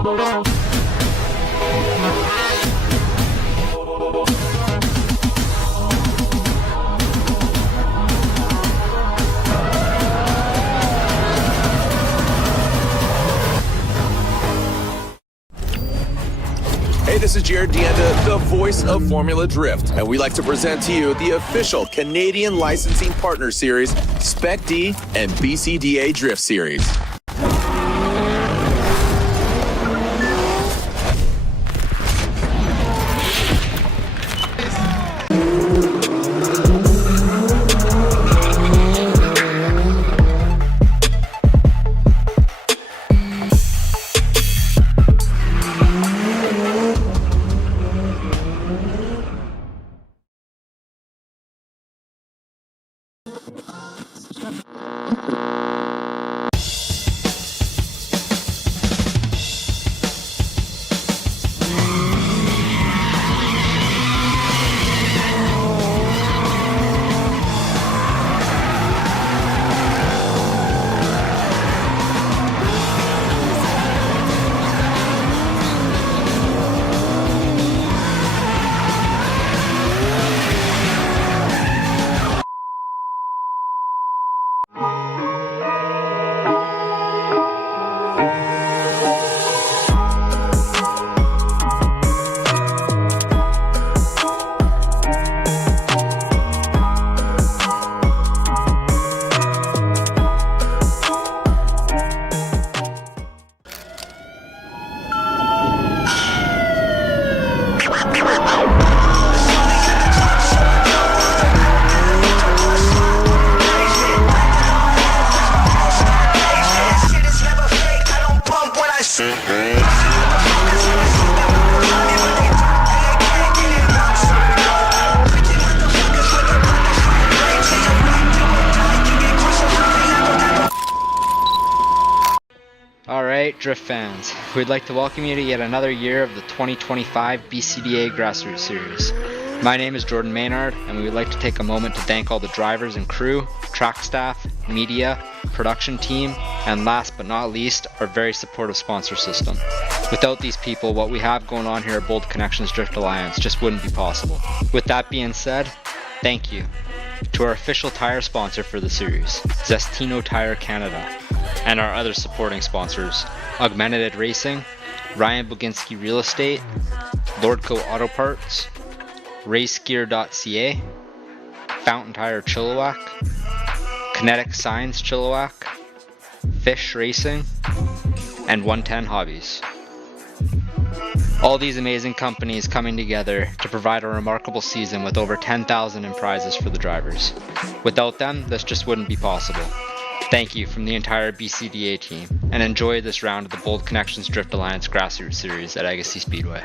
Hey, this is Jared Deanda, the voice of Formula Drift, and we'd like to present to you the official Canadian Licensing Partner Series, Spec D and BCDA Drift Series. Alright, Drift fans, we'd like to welcome you to yet another year of the 2025 BCDA Grassroots Series. My name is Jordan Maynard, and we would like to take a moment to thank all the drivers and crew, track staff, media, production team, and last but not least, our very supportive sponsor system. Without these people, what we have going on here at Bold Connections Drift Alliance just wouldn't be possible. With that being said, thank you to our official tire sponsor for the series, Zestino Tire Canada, and our other supporting sponsors, Augmented Racing, Ryan Boginski Real Estate, Lordco Auto Parts, RaceGear.ca, Fountain Tire Chilliwack, Kinetic Signs Chilliwack, Fish Racing, and 110 Hobbies. All these amazing companies coming together to provide a remarkable season with over 10,000 in prizes for the drivers. Without them, this just wouldn't be possible. Thank you from the entire BCDA team, and enjoy this round of the Bold Connections Drift Alliance Grassroots Series at Agassiz Speedway.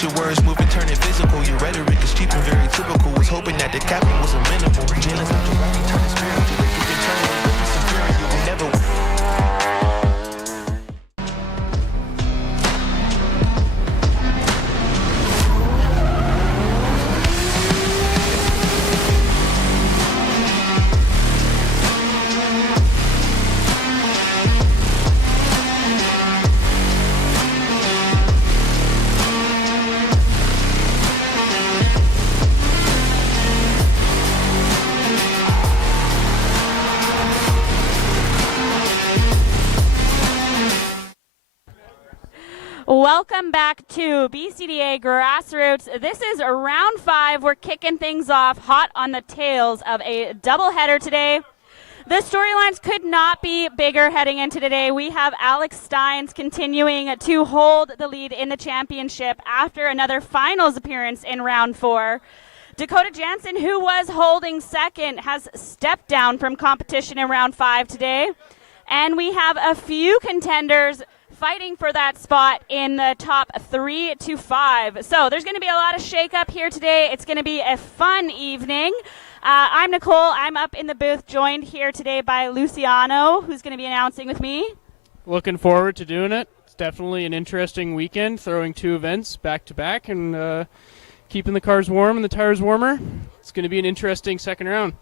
Your words moving, turning physical. Your rhetoric is cheap and very typical. Was hoping that the captain was amenable. Jailers out your body, turning spiritual. You can turn it, look superior. You will never win. Welcome back to BCDA Grassroots. This is round 5. We're kicking things off hot on the tails of a doubleheader today. The storylines could not be bigger heading into today. We have Alex Steins continuing to hold the lead in the championship after another finals appearance in round 4. Dakota Jansen, who was holding second, has stepped down from competition in round 5 today. And we have a few contenders fighting for that spot in the top 3 to 5. So there's going to be a lot of shake-up here today. It's going to be a fun evening. I'm Nicole. I'm up in the booth, joined here today by Luciano, who's going to be announcing with me. Looking forward to doing it. It's definitely an interesting weekend, throwing 2 events back-to-back and keeping the cars warm and the tires warmer. It's going to be an interesting second round.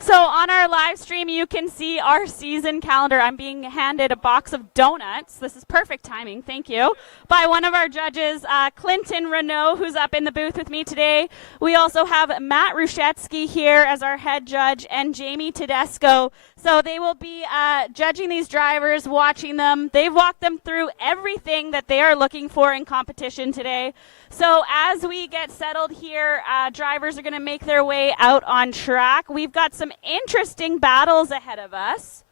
So on our live stream, you can see our season calendar. I'm being handed a box of donuts. This is perfect timing, thank you, by one of our judges, Clinton Renault, who's up in the booth with me today. We also have Matt Rushetsky here as our head judge and Jamie Tedesco. So they will be judging these drivers, watching them. They've walked them through everything that they are looking for in competition today. So as we get settled here, drivers are going to make their way out on track. We've got some interesting battles ahead of us.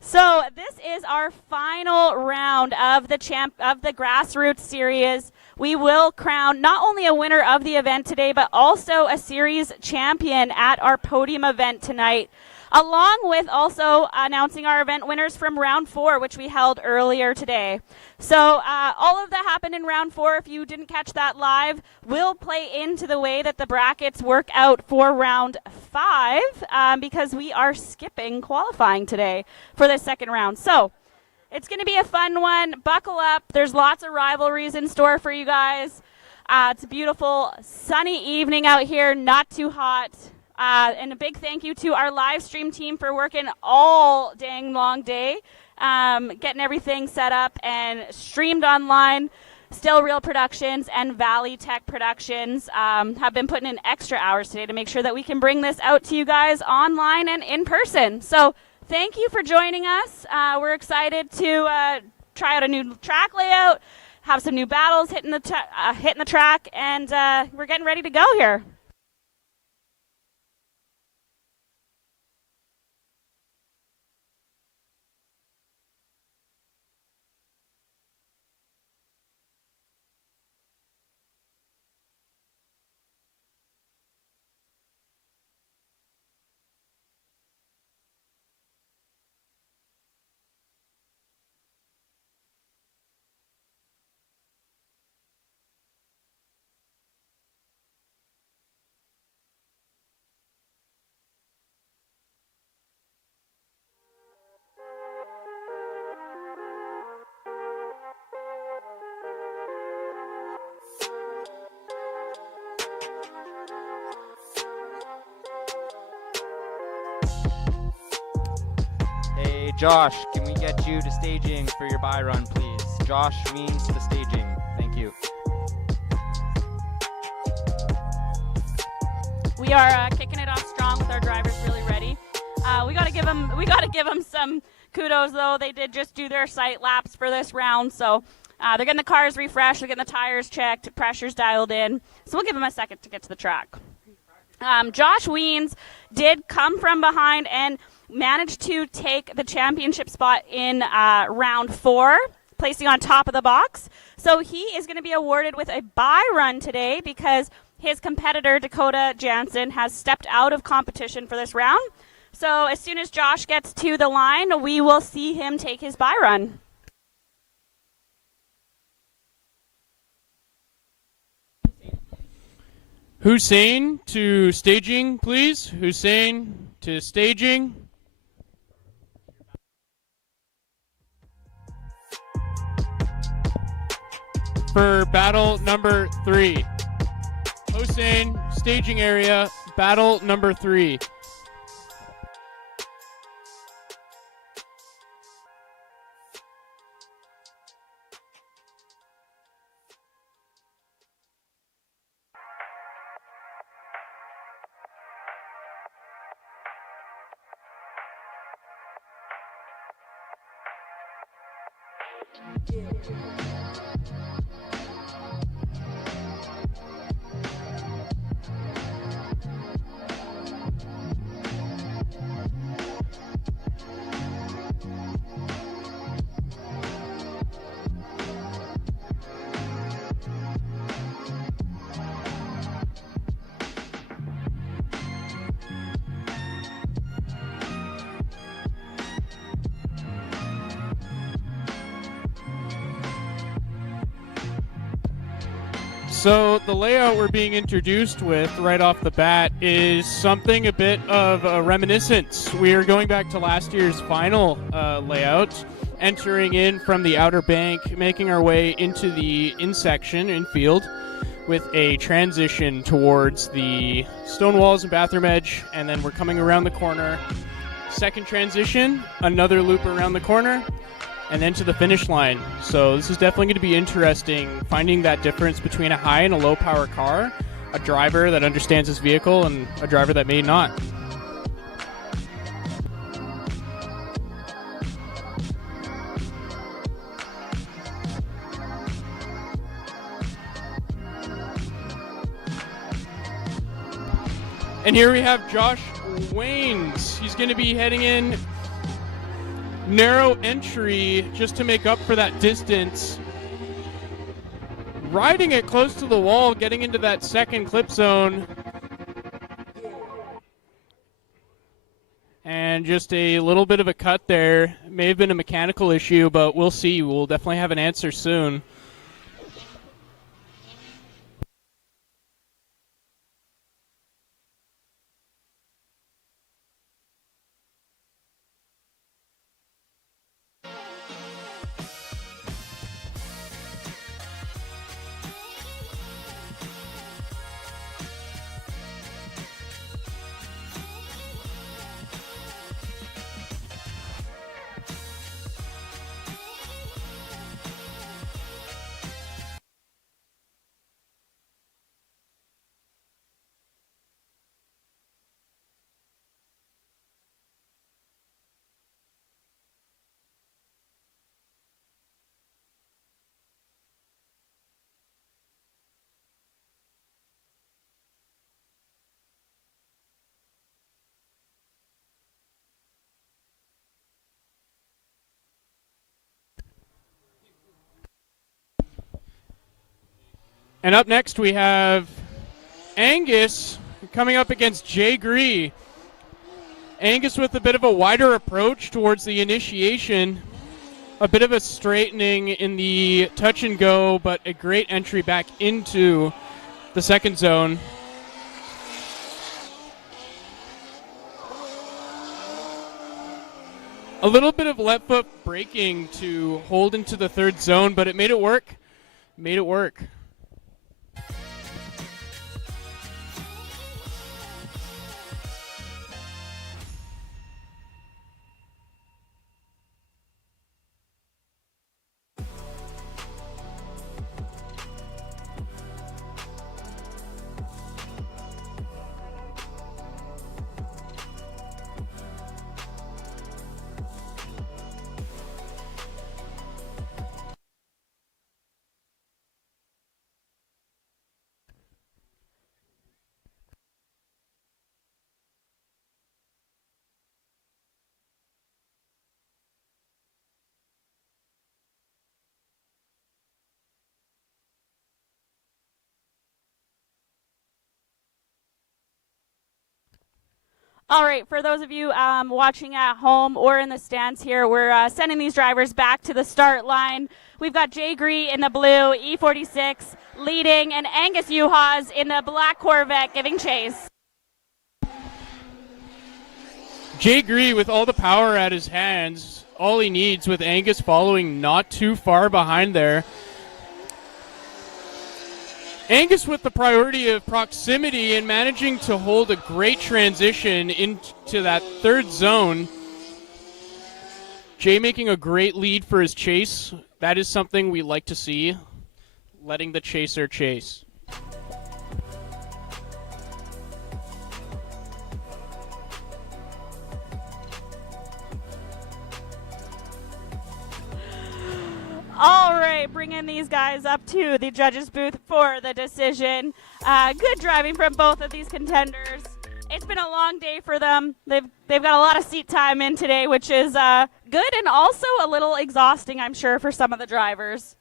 So this is our final round of the Grassroots series. We will crown not only a winner of the event today, but also a series champion at our podium event tonight, along with also announcing our event winners from round 4, which we held earlier today. So all of that happened in round 4. If you didn't catch that live, will play into the way that the brackets work out for round 5, because we are skipping qualifying today for the second round. So it's going to be a fun one. Buckle up. There's lots of rivalries in store for you guys. It's a beautiful sunny evening out here, not too hot. And a big thank you to our live stream team for working all dang long day, getting everything set up and streamed online. Still Real Productions and Valley Tech Productions have been putting in extra hours today to make sure that we can bring this out to you guys online and in person. So thank you for joining us. We're excited to try out a new track layout, have some new battles hitting the track, and we're getting ready to go here. Hey, Josh, can we get you to staging for your bye run, please? Josh Weems to staging. Thank you. We are kicking it off strong with our drivers really ready. We got to give them some kudos though. They did just do their sight laps for this round, so they're getting the cars refreshed, they're getting the tires checked, pressure's dialed in. So we'll give them a second to get to the track. Josh Weems did come from behind and managed to take the championship spot in round 4, placing on top of the box. So he is going to be awarded with a bye run today because his competitor, Dakota Jansen, has stepped out of competition for this round. So as soon as Josh gets to the line, we will see him take his bye run. Hussein to staging, please. Hussein to staging. For battle number 3. Hussein, staging area, battle number 3. So the layout we're being introduced with right off the bat is something a bit of a reminiscence. We are going back to last year's final layout, entering in from the outer bank, making our way into the in-section, infield, with a transition towards the stone walls and bathroom edge, and then we're coming around the corner. Second transition, another loop around the corner, and then to the finish line. So this is definitely going to be interesting, finding that difference between a high and a low power car, a driver that understands his vehicle and a driver that may not. And here we have Josh Waynes. He's going to be heading in narrow entry just to make up for that distance. Riding it close to the wall, getting into that second clip zone. And just a little bit of a cut there. May have been a mechanical issue, but we'll see. We'll definitely have an answer soon. And up next we have Angus coming up against Jay Gree. Angus with a bit of a wider approach towards the initiation. A bit of a straightening in the touch and go, but a great entry back into the second zone. A little bit of left foot braking to hold into the third zone, but it made it work. Made it work. All right, for those of you watching at home or in the stands here, we're sending these drivers back to the start line. We've got Jay Gree in the blue, E46 leading, and Angus Uhas in the black Corvette giving chase. Jay Gree with all the power at his hands, all he needs with Angus following not too far behind there. Angus with the priority of proximity and managing to hold a great transition into that third zone. Jay making a great lead for his chase. That is something we like to see, letting the chaser chase. All right, bringing these guys up to the judges' booth for the decision. Good driving from both of these contenders. It's been a long day for them. They've got a lot of seat time in today, which is good and also a little exhausting, I'm sure, for some of the drivers.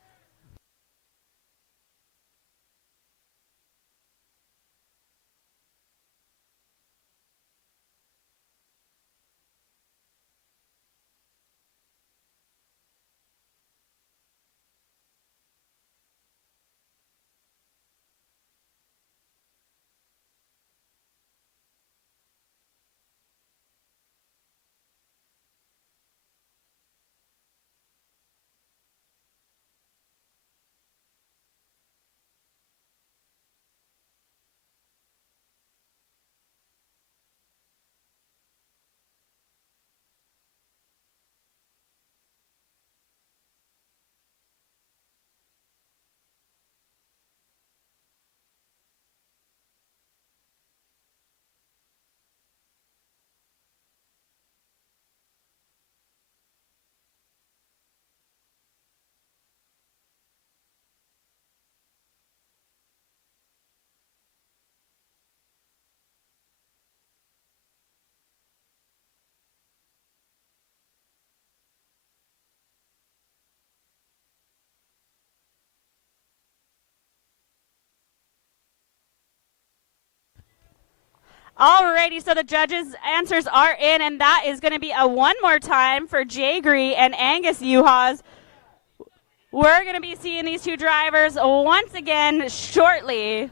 Alrighty, so the judges' answers are in, and that is going to be a one more time for Jagri and Angus Uhas. We're going to be seeing these two drivers once again shortly.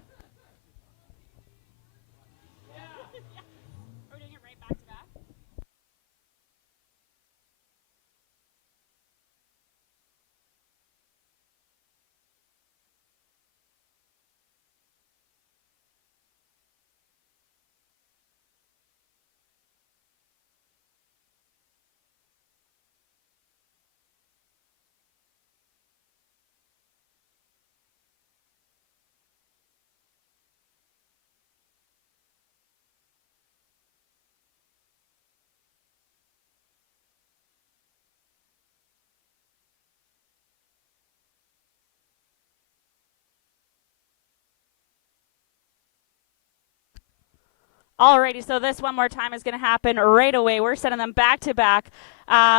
Alrighty, so this one more time is going to happen right away. We're sending them back to back.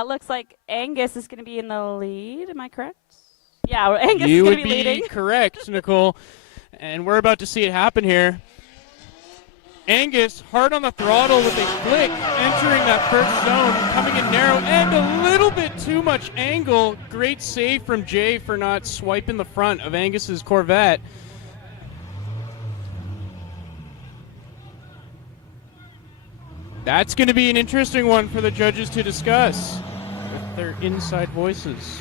Looks like Angus is going to be in the lead. Am I correct? Yeah, Angus is going to be leading. You would be correct, Nicole. And we're about to see it happen here. Angus hard on the throttle with a flick, entering that first zone, coming in narrow and a little bit too much angle. Great save from Jay for not swiping the front of Angus's Corvette. That's going to be an interesting one for the judges to discuss with their inside voices.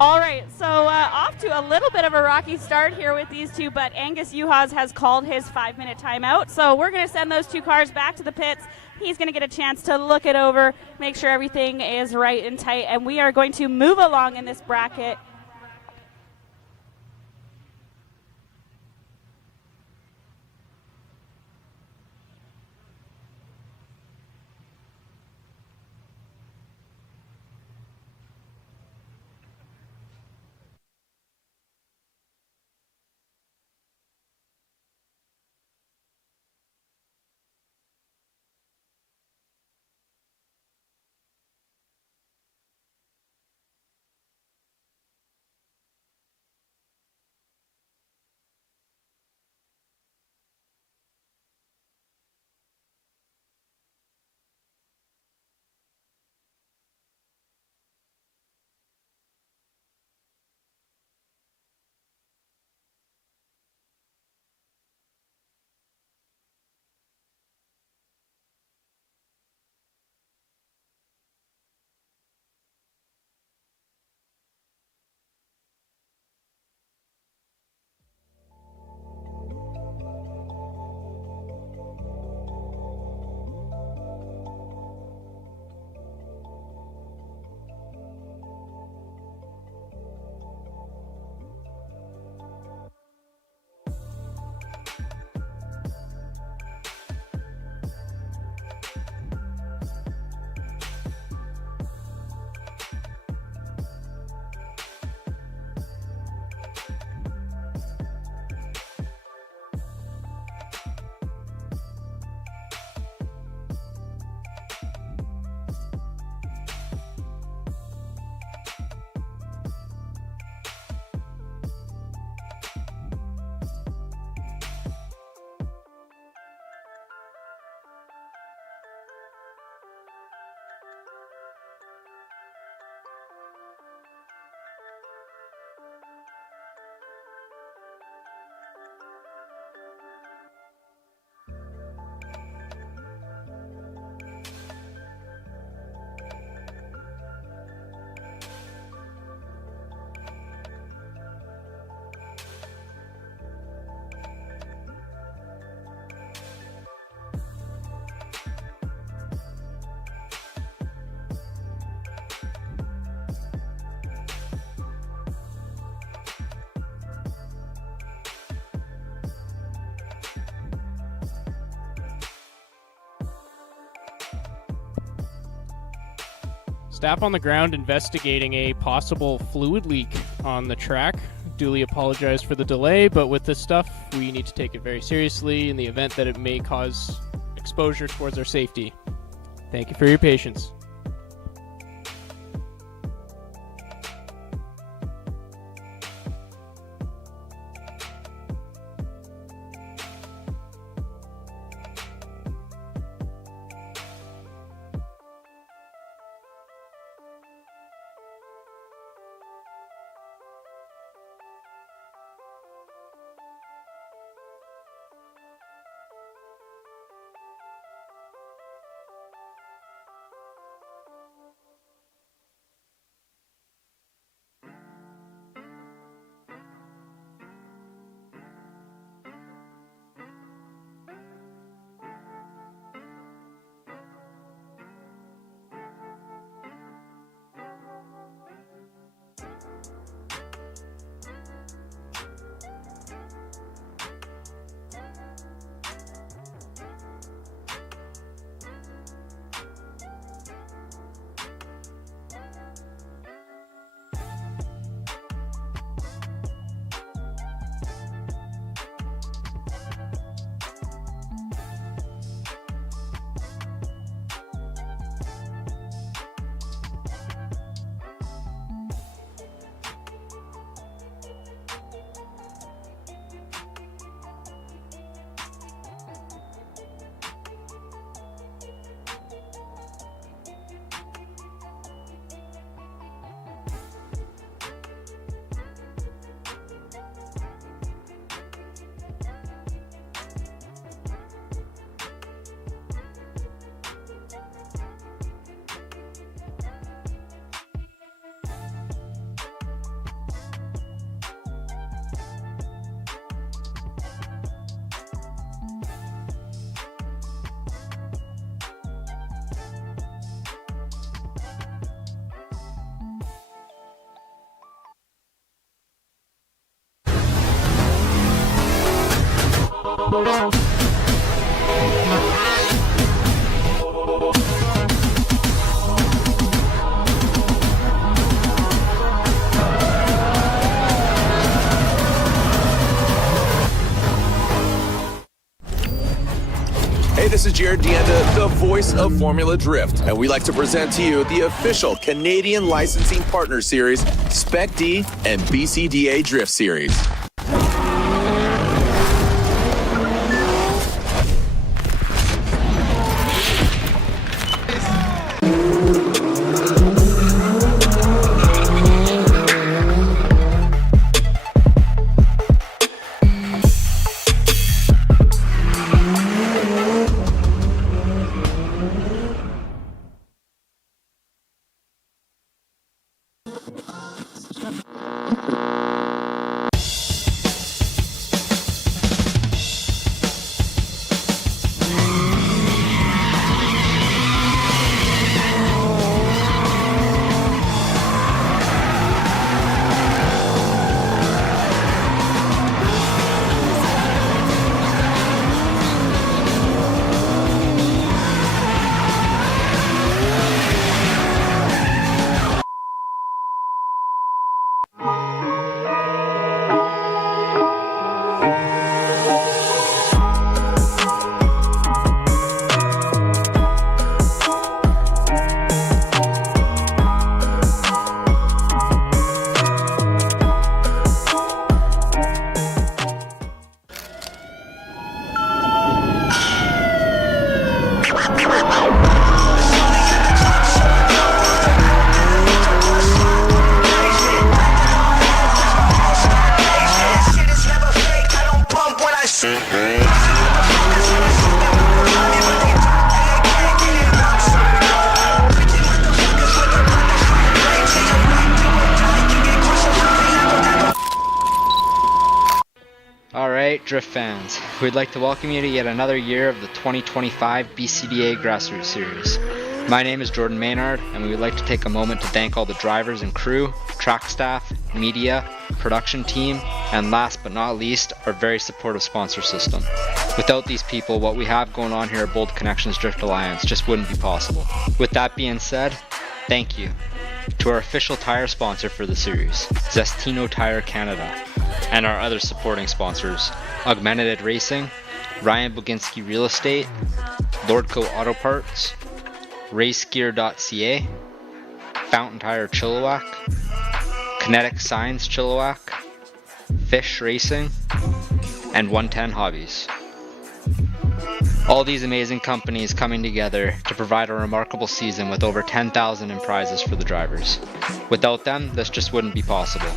All right, so off to a little bit of a rocky start here with these two, but Angus Uhas has called his 5-minute timeout. So we're going to send those two cars back to the pits. He's going to get a chance to look it over, make sure everything is right and tight, and we are going to move along in this bracket. Staff on the ground investigating a possible fluid leak on the track. Duly apologize for the delay, but with this stuff, we need to take it very seriously in the event that it may cause exposure towards our safety. Thank you for your patience. Hey, this is Jared Deanda, the voice of Formula Drift, and we like to present to you the official Canadian Licensing Partner Series, Spec D and BCDA Drift Series. Alright, Drift fans, we'd like to welcome you to yet another year of the 2025 BCDA Grassroots Series. My name is Jordan Maynard, and we would like to take a moment to thank all the drivers and crew, track staff, media, production team, and last but not least, our very supportive sponsor system. Without these people, what we have going on here at Bold Connections Drift Alliance just wouldn't be possible. With that being said, Thank you to our official tire sponsor for the series, Zestino Tire Canada, and our other supporting sponsors, Augmented Racing, Ryan Boginski Real Estate, Lordco Auto Parts, RaceGear.ca, Fountain Tire Chilliwack, Kinetic Signs Chilliwack, Fish Racing, and 110 Hobbies. All these amazing companies coming together to provide a remarkable season with over 10,000 in prizes for the drivers. Without them, this just wouldn't be possible.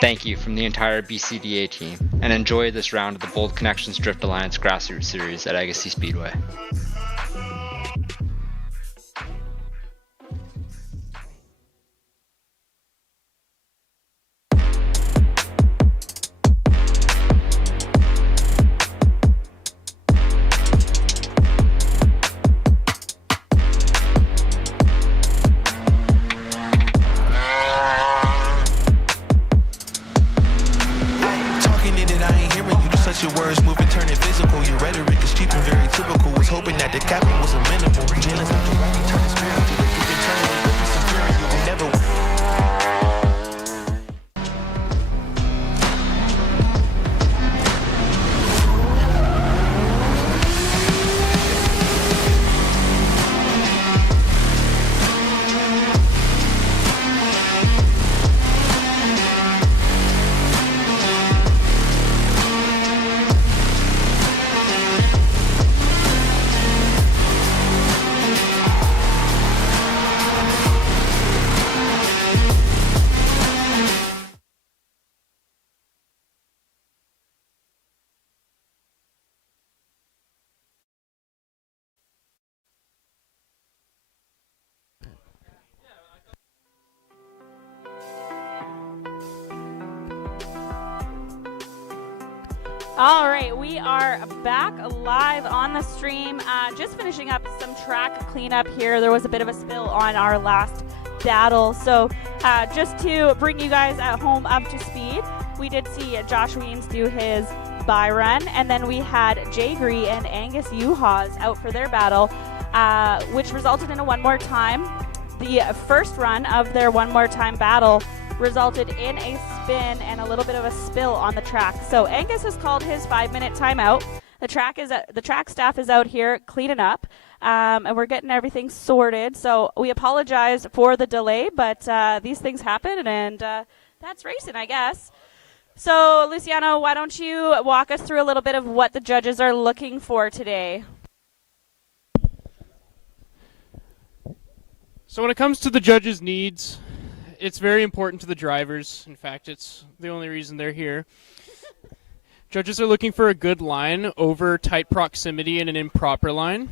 Thank you from the entire BCDA team, and enjoy this round of the Bold Connections Drift Alliance Grassroots Series at Agassiz Speedway. Your words moving, turning physical. Your rhetoric is cheap and very typical. Was hoping that the captain was amenable. Jailers not the right, turning spiritual. You can turn it into some fury. You will never All right, we are back live on the stream. Just finishing up some track cleanup here. There was a bit of a spill on our last battle. So just to bring you guys at home up to speed, we did see Josh Weems do his bye run, and then we had Jay Gree and Angus Uhas out for their battle, which resulted in a one more time. The first run of their one more time battle resulted in a spin and a little bit of a spill on the track. So Angus has called his 5-minute timeout. The track staff is out here cleaning up, and we're getting everything sorted. So we apologize for the delay, but these things happen, and that's racing, I guess. So Luciano, why don't you walk us through a little bit of what the judges are looking for today? So when it comes to the judges' needs, it's very important to the drivers. In fact, it's the only reason they're here. Judges are looking for a good line over tight proximity and an improper line.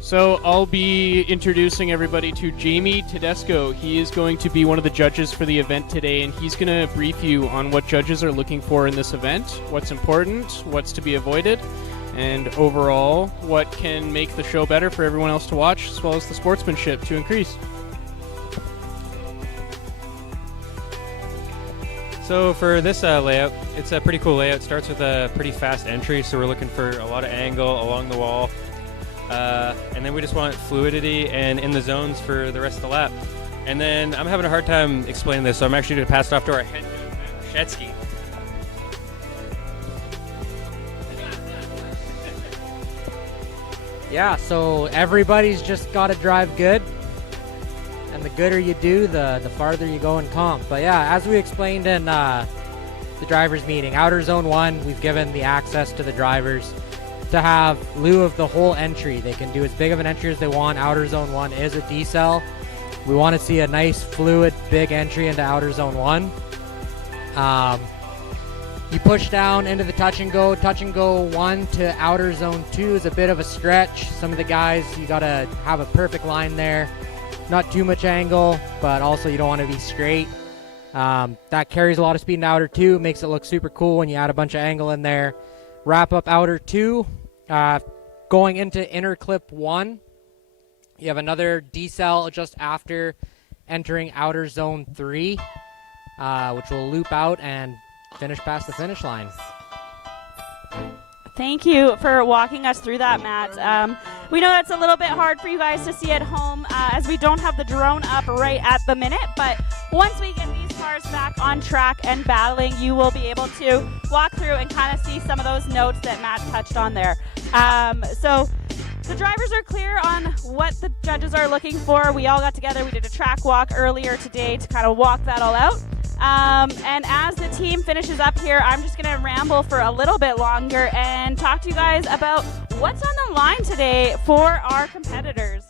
So I'll be introducing everybody to Jamie Tedesco. He is going to be one of the judges for the event today, and he's going to brief you on what judges are looking for in this event, what's important, what's to be avoided, and overall what can make the show better for everyone else to watch, as well as the sportsmanship to increase. So for this layout, it's a pretty cool layout. It starts with a pretty fast entry, so we're looking for a lot of angle along the wall. And then we just want fluidity and in the zones for the rest of the lap. And then I'm having a hard time explaining this, so I'm actually going to pass it off to our head coach, Shetsky. Yeah, so everybody's just got to drive good. And the gooder you do, the farther you go in comp. But yeah, as we explained in the drivers meeting, outer zone 1, we've given the access to the drivers to have lieu of the whole entry. They can do as big of an entry as they want. Outer zone 1 is a decel. We want to see a nice fluid big entry into outer zone 1. You push down into the touch and go. Touch and go 1 to outer zone 2 is a bit of a stretch. Some of the guys, you gotta have a perfect line there. Not too much angle, but also you don't want to be straight. That carries a lot of speed in outer 2, makes it look super cool when you add a bunch of angle in there. Wrap up outer 2. Going into inner clip 1, you have another decel just after entering outer zone 3, which will loop out and finish past the finish line. Thank you for walking us through that, Matt. We know that's a little bit hard for you guys to see at home as we don't have the drone up right at the minute, but once we get these cars back on track and battling, you will be able to walk through and kind of see some of those notes that Matt touched on there. So the drivers are clear on what the judges are looking for. We all got together, we did a track walk earlier today to kind of walk that all out. And as the team finishes up here, I'm just going to ramble for a little bit longer and talk to you guys about what's on the line today for our competitors.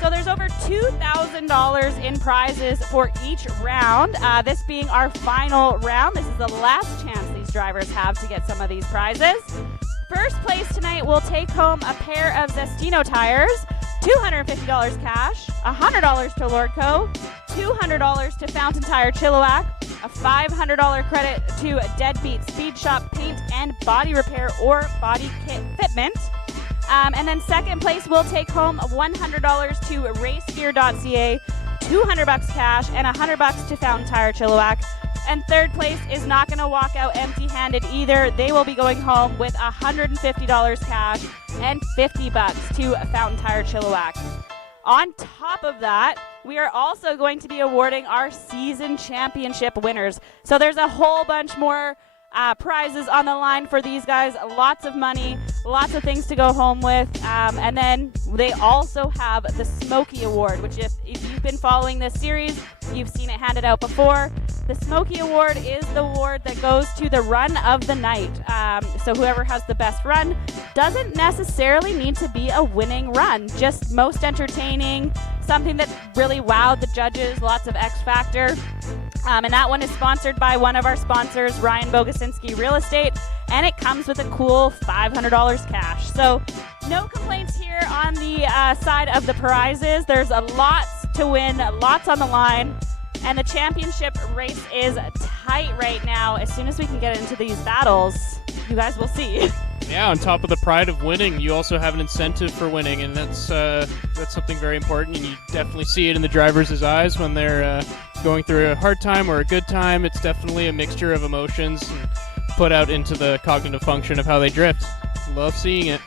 So there's over $2,000 in prizes for each round. This being our final round. This is the last chance these drivers have to get some of these prizes. First place tonight will take home a pair of Zestino tires, $250 cash, $100 to Lordco, $200 to Fountain Tire Chilliwack, a $500 credit to Deadbeat Speed Shop Paint and Body Repair or Body Kit Fitment. And then second place will take home $100 to racegear.ca, $200 cash, and $100 to Fountain Tire Chilliwack. And third place is not going to walk out empty-handed either. They will be going home with $150 cash and $50 to Fountain Tire Chilliwack. On top of that, we are also going to be awarding our season championship winners. So there's a whole bunch more prizes on the line for these guys. Lots of money, lots of things to go home with. And then they also have the Smokey Award, which if you've been following this series, you've seen it handed out before. The Smokey Award is the award that goes to the run of the night. So whoever has the best run doesn't necessarily need to be a winning run, just most entertaining, something that really wowed the judges, lots of X factor. And that one is sponsored by one of our sponsors, Ryan Bogasinski Real Estate, and it comes with a cool $500 cash. So no complaints here on the side of the prizes. There's a lots to win, lots on the line, and the championship race is tight right now. As soon as we can get into these battles, you guys will see. Yeah, on top of the pride of winning, you also have an incentive for winning, and that's something very important, and you definitely see it in the drivers' eyes when they're going through a hard time or a good time. It's definitely a mixture of emotions and put out into the cognitive function of how they drift. Love seeing it.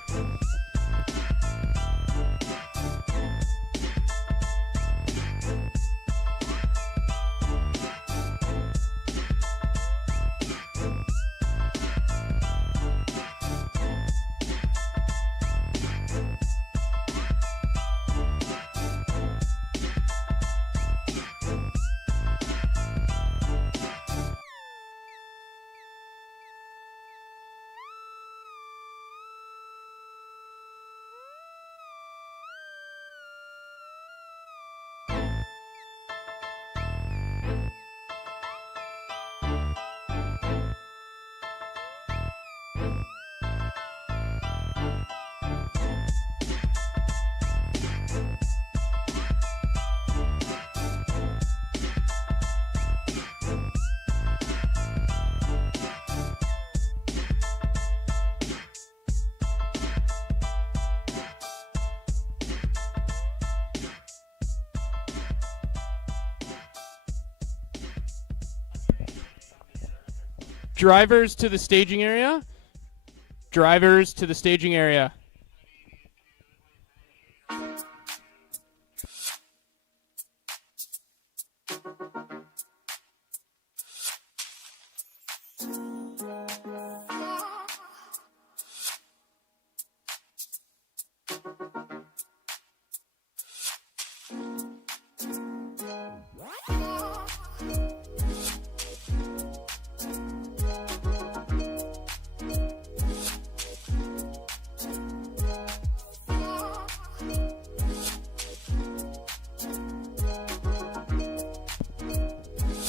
Drivers to the staging area. Drivers to the staging area.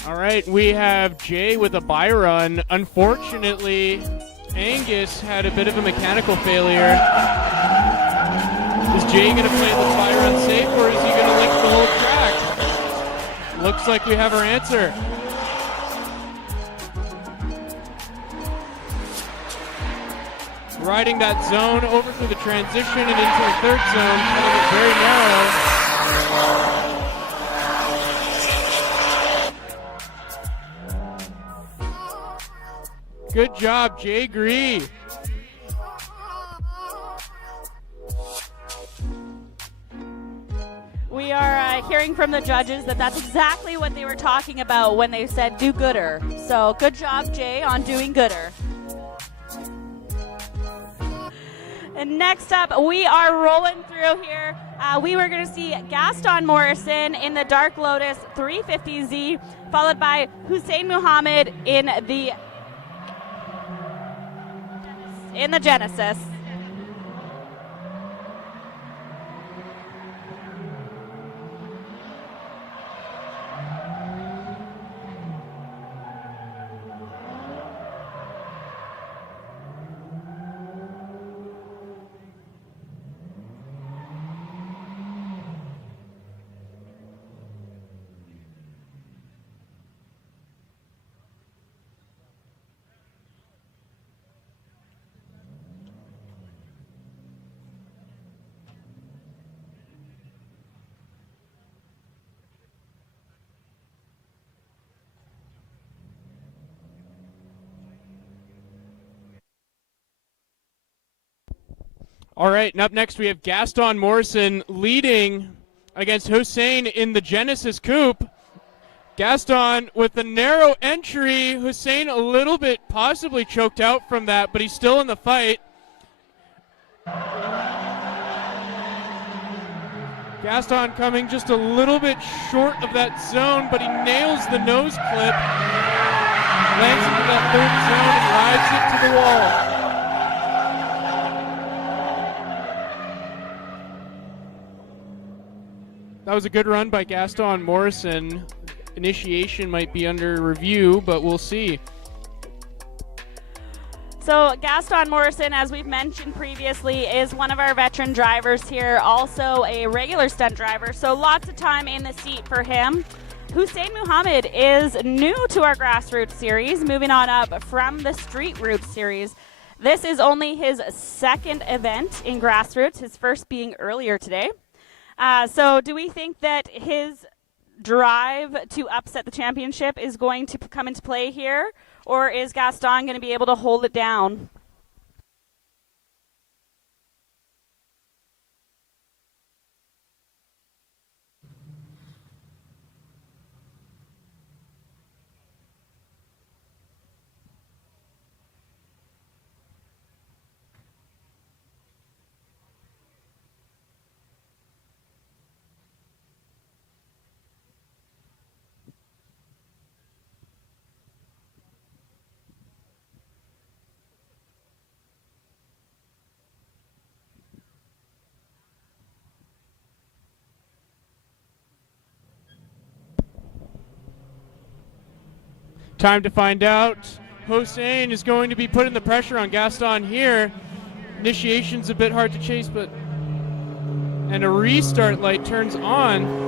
All right, we have Jay with a buy run. Unfortunately, Angus had a bit of a mechanical failure. Is Jay going to play the buy run safe, or is he going to link the whole track? Looks like we have our answer. Riding that zone over through the transition and into the third zone, very narrow. Good job, Jay Gree. We are hearing from the judges that that's exactly what they were talking about when they said do gooder. So good job, Jay, on doing gooder. And next up, we are rolling through here. We were going to see Gaston Morrison in the Dark Lotus 350Z, followed by Hussein Muhammad in the Genesis. All right, and up next we have Gaston Morrison leading against Hussein in the Genesis Coupe. Gaston with the narrow entry. Hussein a little bit possibly choked out from that, but he's still in the fight. Gaston coming just a little bit short of that zone, but he nails the nose clip, lands into that third zone and rides it to the wall. That was a good run by Gaston Morrison. Initiation might be under review, but we'll see. So Gaston Morrison, as we've mentioned previously, is one of our veteran drivers here, also a regular stunt driver, so lots of time in the seat for him. Hussein Muhammad is new to our Grassroots series, moving on up from the Street Roots series. This is only his second event in Grassroots, his first being earlier today. So do we think that his drive to upset the championship is going to come into play here, or is Gaston going to be able to hold it down? Time to find out. Hossein is going to be putting the pressure on Gaston here. Initiation's a bit hard to chase, but... And a restart light turns on.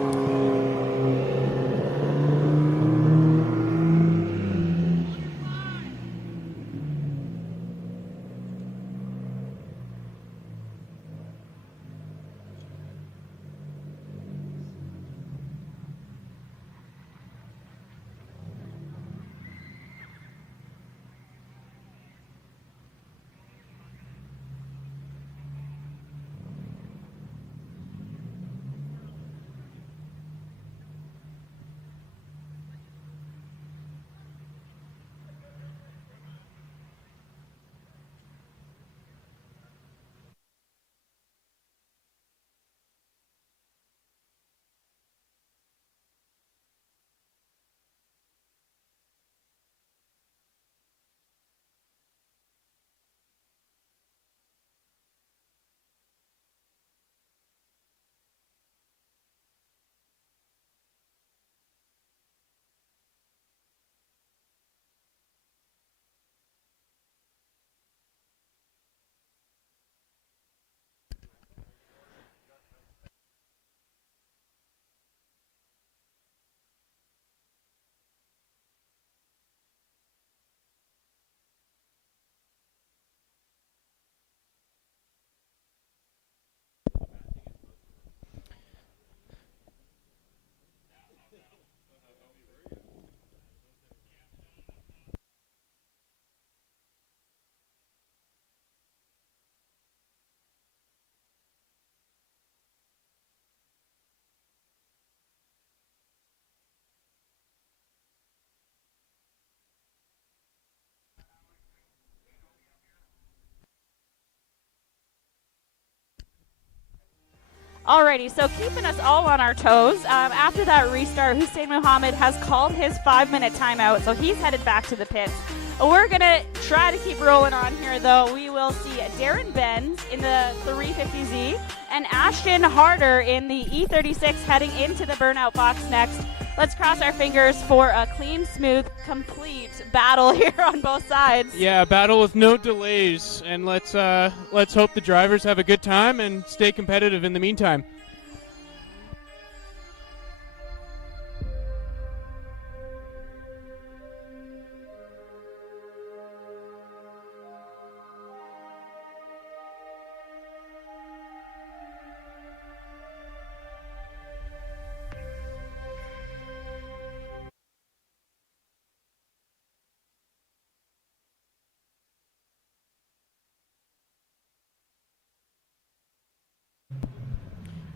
Alrighty, so keeping us all on our toes, after that restart, Hussein Muhammad has called his 5-minute timeout, so he's headed back to the pits. We're going to try to keep rolling on here, though. We will see Darren Benz in the 350Z and Ashton Harder in the E36 heading into the burnout box next. Let's cross our fingers for a clean, smooth, complete battle here on both sides. Yeah, battle with no delays, and let's hope the drivers have a good time and stay competitive in the meantime.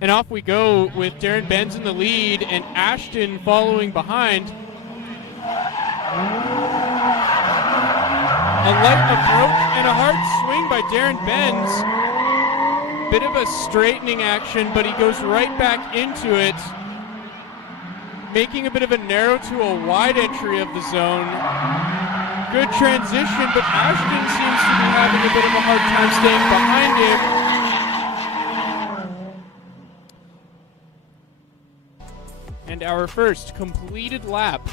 And off we go with Darren Benz in the lead and Ashton following behind. A light approach and a hard swing by Darren Benz. Bit of a straightening action, but he goes right back into it, making a bit of a narrow to a wide entry of the zone. Good transition, but Ashton seems to be having a bit of a hard time staying behind him. And our first completed lap.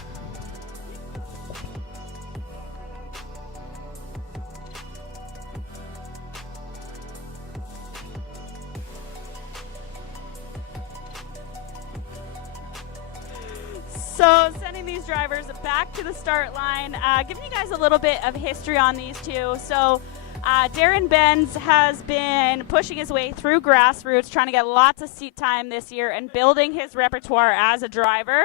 So sending these drivers back to the start line, giving you guys a little bit of history on these two. So Darren Benz has been pushing his way through Grassroots, trying to get lots of seat time this year and building his repertoire as a driver.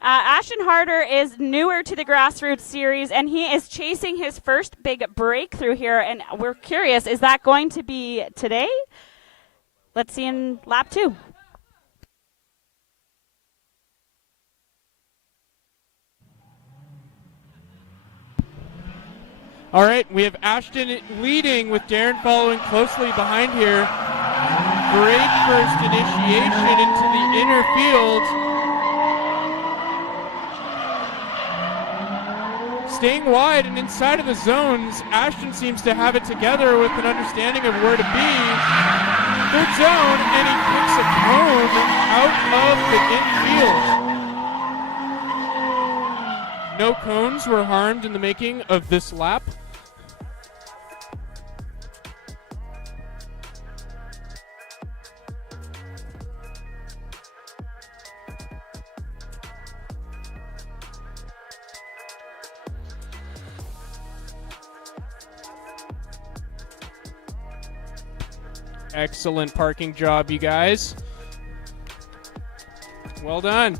Ashton Harder is newer to the Grassroots series, and he is chasing his first big breakthrough here, and we're curious, is that going to be today? Let's see in lap 2. All right, we have Ashton leading with Darren following closely behind here. Great first initiation into the inner field. Staying wide and inside of the zones, Ashton seems to have it together with an understanding of where to be. Good zone, and he kicks a cone out of the infield. No cones were harmed in the making of this lap. Excellent parking job, you guys. Well done.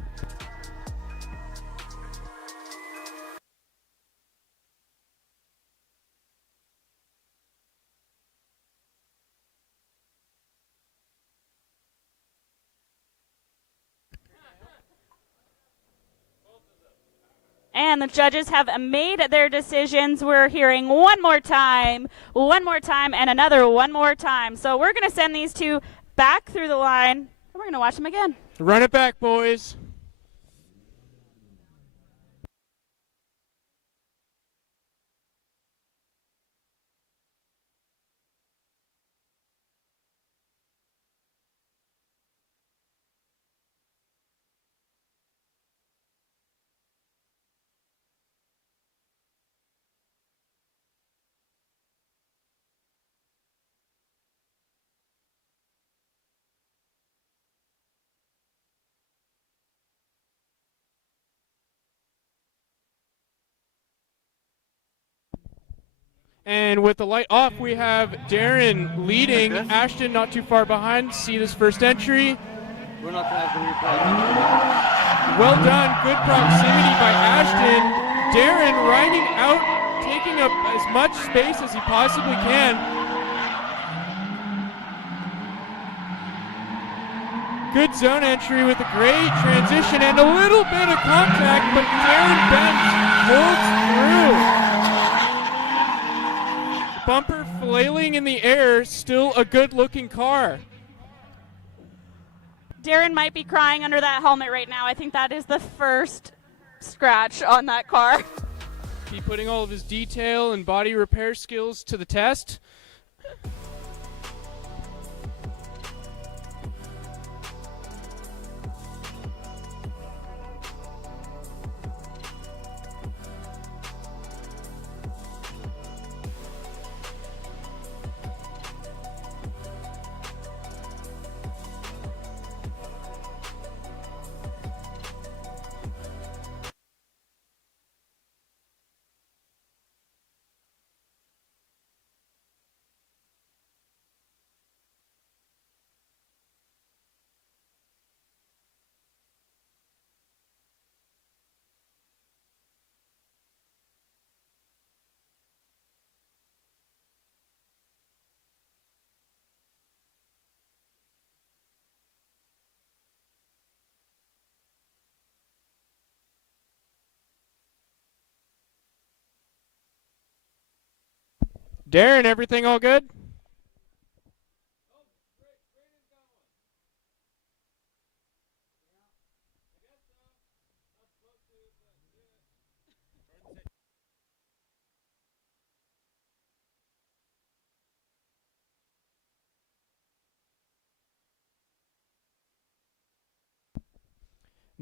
And the judges have made their decisions. We're hearing one more time, and another one more time. So we're going to send these two back through the line, and we're going to watch them again. Run it back, boys. And with the light off, we have Darren leading, Ashton not too far behind. See this first entry. We're not going to have the replay. Well done, good proximity by Ashton. Darren riding out, taking up as much space as he possibly can. Good zone entry with a great transition and a little bit of contact, but Darren Benz holds through. Bumper flailing in the air, still a good-looking car. Darren might be crying under that helmet right now. I think that is the first scratch on that car. Be putting all of his detail and body repair skills to the test. Darren, everything all good?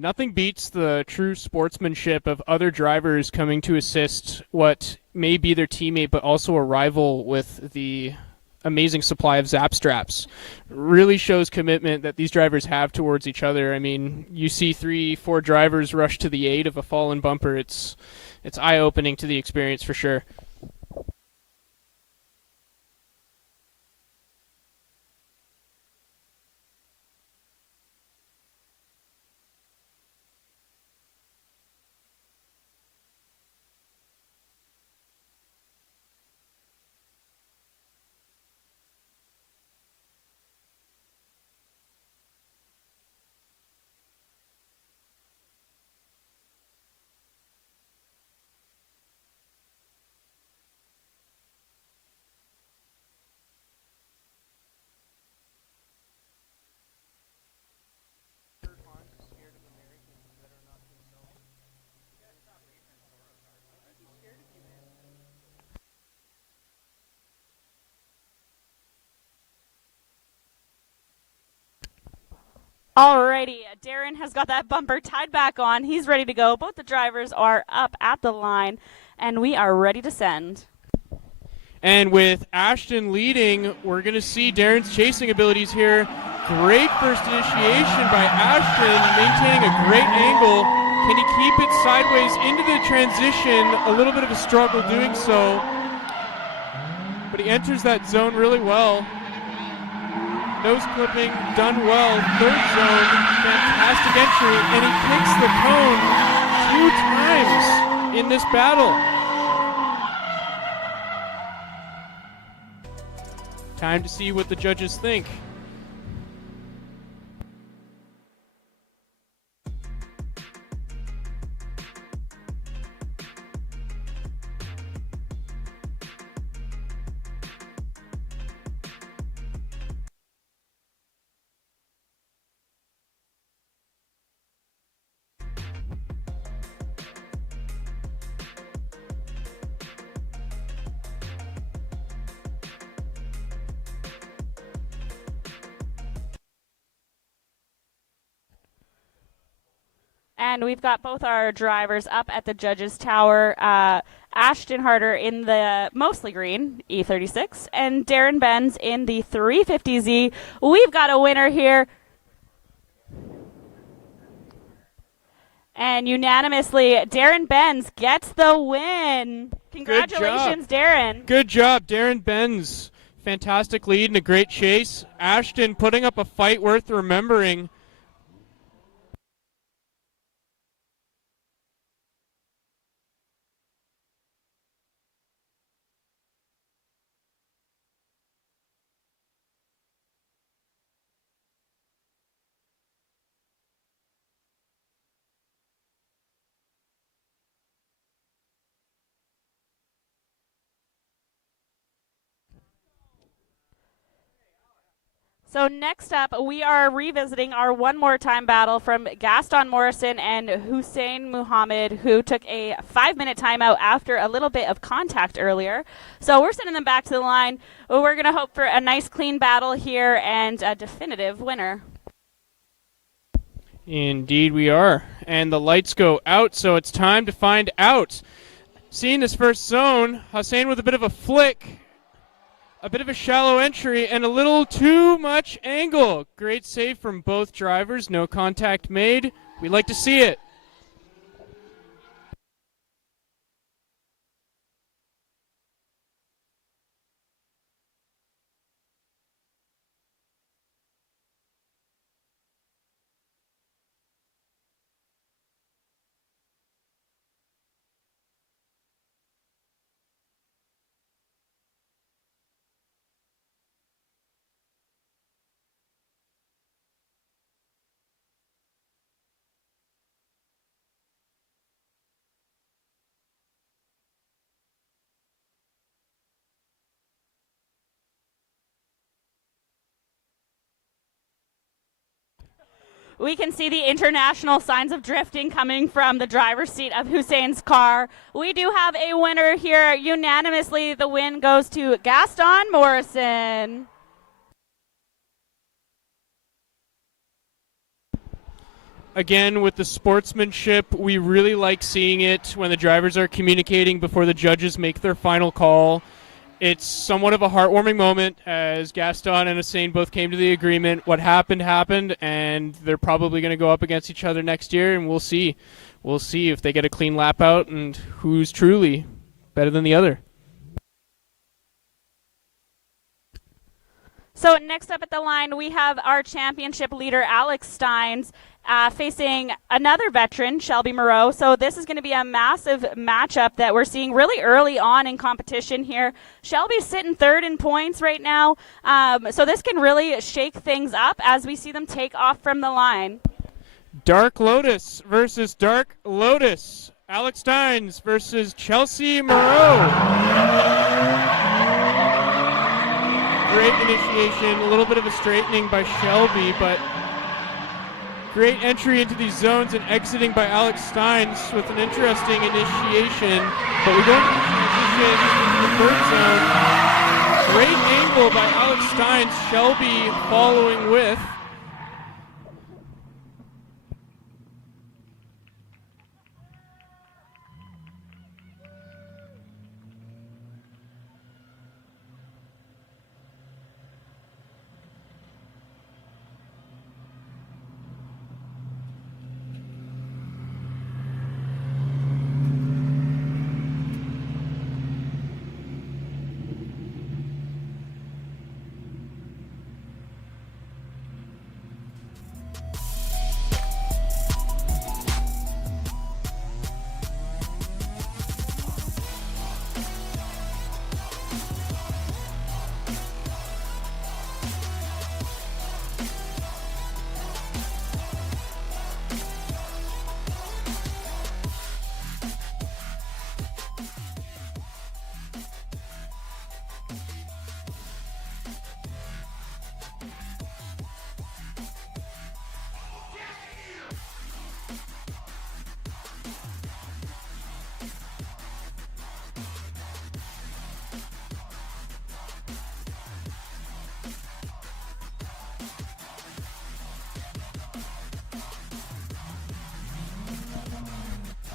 Nothing beats the true sportsmanship of other drivers coming to assist what may be their teammate, but also a rival with the amazing supply of zap straps. Really shows commitment that these drivers have towards each other. I mean, you see 3-4 drivers rush to the aid of a fallen bumper. It's eye-opening to the experience for sure. Alrighty, Darren has got that bumper tied back on. He's ready to go. Both the drivers are up at the line, and we are ready to send. And with Ashton leading, we're going to see Darren's chasing abilities here. Great first initiation by Ashton, maintaining a great angle. Can he keep it sideways into the transition? A little bit of a struggle doing so. But he enters that zone really well. Nose clipping, done well. Third zone, fantastic entry. And he kicks the cone 2 times in this battle. Time to see what the judges think. And we've got both our drivers up at the judges' tower. Ashton Harder in the mostly green E36 and Darren Benz in the 350Z. We've got a winner here. And unanimously, Darren Benz gets the win. Congratulations, Darren. Good job, Darren Benz. Fantastic lead and a great chase. Ashton putting up a fight worth remembering. So next up, we are revisiting our one more time battle from Gaston Morrison and Hussein Muhammad, who took a 5-minute timeout after a little bit of contact earlier. So we're sending them back to the line. We're going to hope for a nice clean battle here and a definitive winner. Indeed we are. And the lights go out, so it's time to find out. Seeing this first zone, Hussein with a bit of a flick. A bit of a shallow entry and a little too much angle. Great save from both drivers. No contact made. We like to see it. We can see the international signs of drifting coming from the driver's seat of Hussein's car. We do have a winner here. Unanimously, the win goes to Gaston Morrison. Again, with the sportsmanship, we really like seeing it when the drivers are communicating before the judges make their final call. It's somewhat of a heartwarming moment as Gaston and Hussein both came to the agreement. What happened, happened, and they're probably going to go up against each other next year, and we'll see. We'll see if they get a clean lap out and who's truly better than the other. So next up at the line, we have our championship leader, Alex Steins, facing another veteran, Shelby Moreau. So this is going to be a massive matchup that we're seeing really early on in competition here. Shelby's sitting third in points right now, so this can really shake things up as we see them take off from the line. Dark Lotus versus Dark Lotus. Alex Steins versus Chelsea Moreau. Great initiation, a little bit of a straightening by Shelby, but great entry into these zones and exiting by Alex Steins with an interesting initiation. But we go into the transition into the third zone. Great angle by Alex Steins, Shelby following with.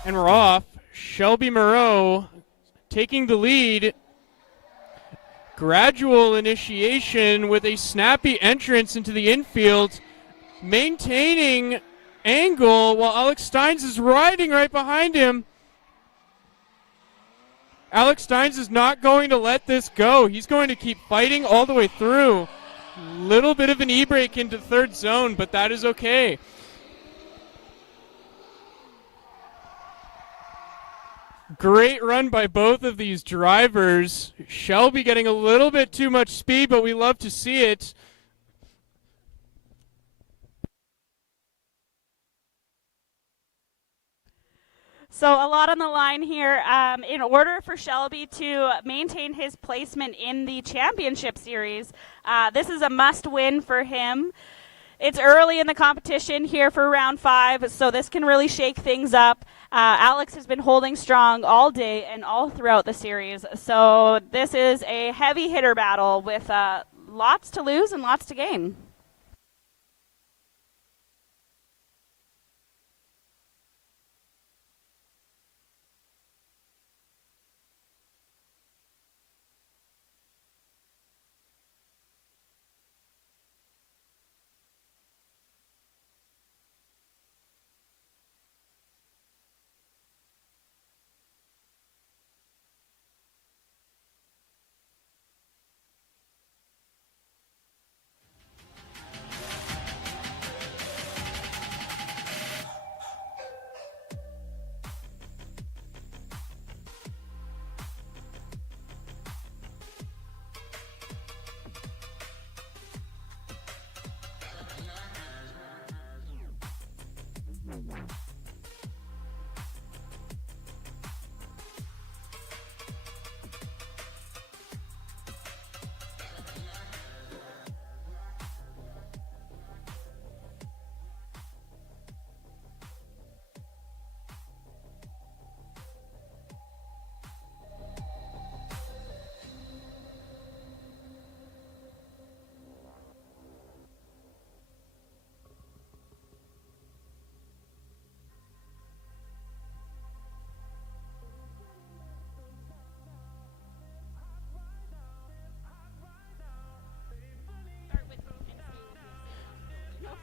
And we're off. Shelby Moreau taking the lead. Gradual initiation with a snappy entrance into the infield. Maintaining angle while Alex Steins is riding right behind him. Alex Steins is not going to let this go. He's going to keep fighting all the way through. Little bit of an e-brake into third zone, but that is okay. Great run by both of these drivers. Shelby getting a little bit too much speed, but we love to see it. So a lot on the line here. In order for Shelby to maintain his placement in the championship series, this is a must-win for him. It's early in the competition here for round 5, so this can really shake things up. Alex has been holding strong all day and all throughout the series, so this is a heavy hitter battle with lots to lose and lots to gain.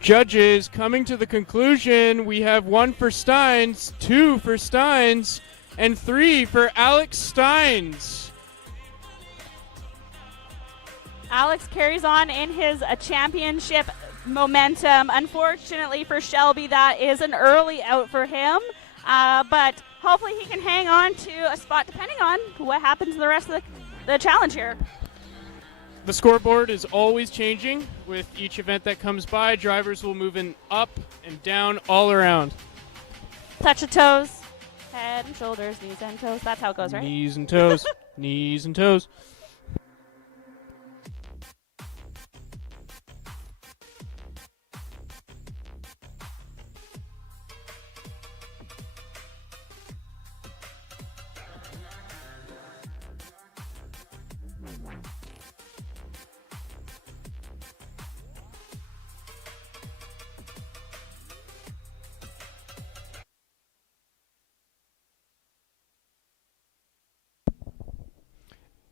Judges coming to the conclusion, we have 1 for Steins, 2 for Steins, and 3 for Alex Steins. Alex carries on in his championship momentum. Unfortunately for Shelby, that is an early out for him, but hopefully he can hang on to a spot depending on what happens in the rest of the challenge here. The scoreboard is always changing. With each event that comes by, drivers will move in up and down all around. Touch of toes, head and shoulders, knees and toes. That's how it goes, right? Knees and toes, knees and toes.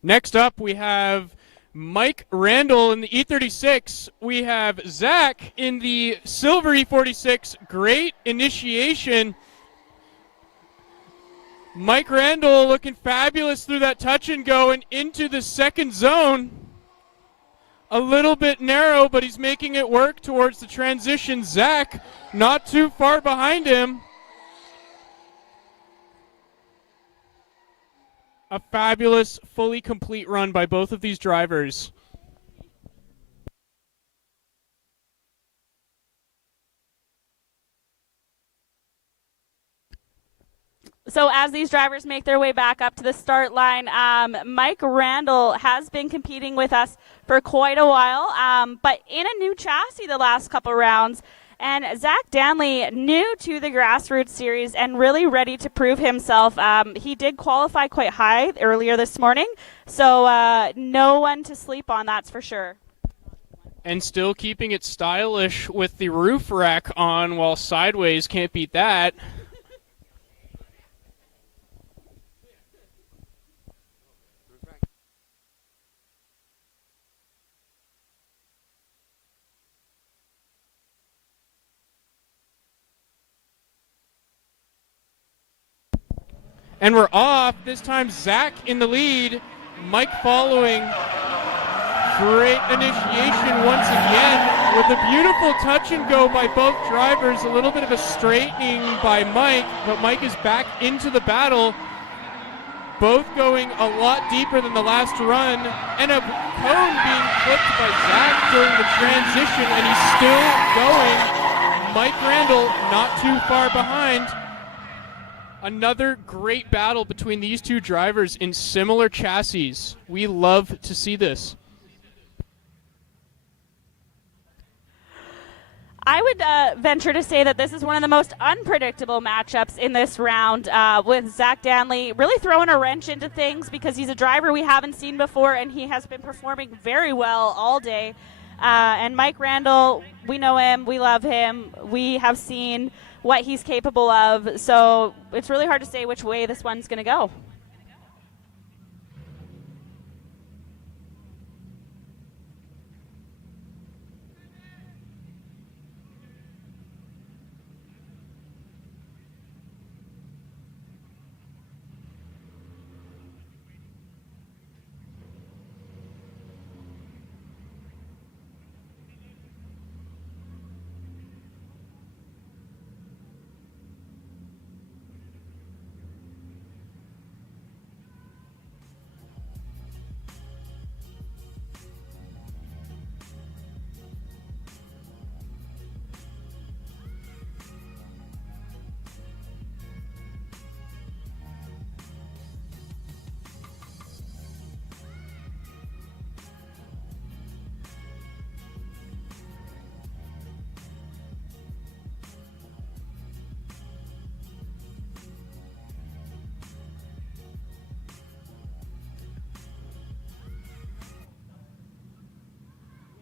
Next up, we have Mike Randall in the E36. We have Zach in the silver E46. Great initiation. Mike Randall looking fabulous through that touch and go and into the second zone. A little bit narrow, but he's making it work towards the transition. Zach not too far behind him. A fabulous, fully complete run by both of these drivers. So as these drivers make their way back up to the start line, Mike Randall has been competing with us for quite a while, but in a new chassis the last couple rounds. And Zach Danley, new to the Grassroots series and really ready to prove himself. He did qualify quite high earlier this morning, so no one to sleep on, that's for sure. And still keeping it stylish with the roof rack on while sideways, can't beat that. And we're off. This time Zach in the lead. Mike following. Great initiation once again with a beautiful touch and go by both drivers. A little bit of a straightening by Mike, but Mike is back into the battle. Both going a lot deeper than the last run. And a cone being flipped by Zach during the transition, and he's still going. Mike Randall not too far behind. Another great battle between these two drivers in similar chassis. We love to see this. I would venture to say that this is one of the most unpredictable matchups in this round, with Zach Danley really throwing a wrench into things because he's a driver we haven't seen before, and he has been performing very well all day. And Mike Randall, we know him, we love him, we have seen what he's capable of, so it's really hard to say which way this one's going to go.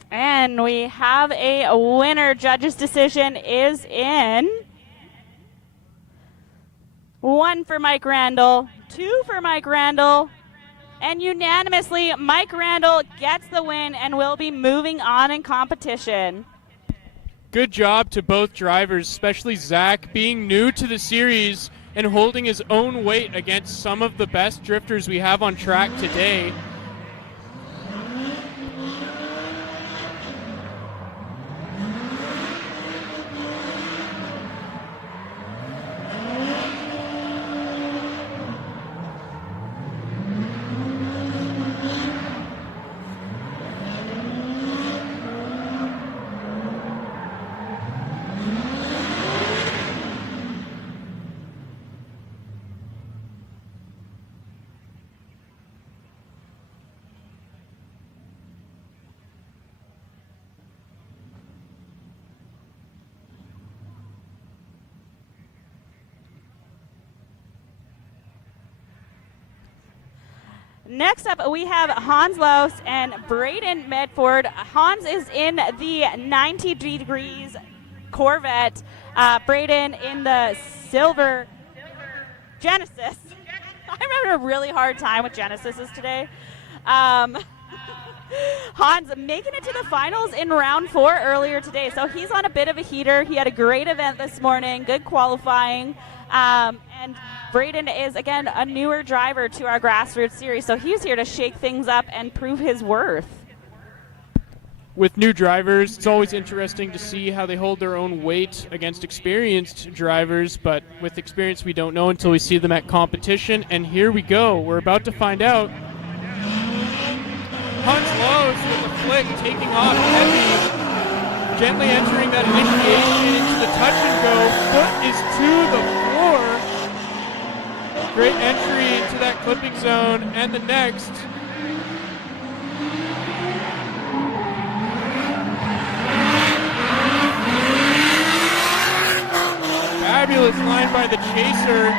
And we have a winner. Judge's decision is in. 1 for Mike Randall, 2 for Mike Randall, and unanimously Mike Randall gets the win and will be moving on in competition. Good job to both drivers, especially Zach, being new to the series and holding his own weight against some of the best drifters we have on track today. Next up, we have Hans Loos and Braden Medford. Hans is in the 90 degrees Corvette. Braden in the silver Genesis. I'm having a really hard time with Genesises today. Hans making it to the finals in round 4 earlier today. So he's on a bit of a heater. He had a great event this morning, good qualifying. And Braden is, again, a newer driver to our Grassroots series, so he's here to shake things up and prove his worth. With new drivers, it's always interesting to see how they hold their own weight against experienced drivers, but with experience we don't know until we see them at competition, and here we go. We're about to find out. Hans Loos with the flick, taking off heavy, gently entering that initiation into the touch and go. Foot is to the floor. Great entry into that clipping zone, and the next. Fabulous line by the chaser,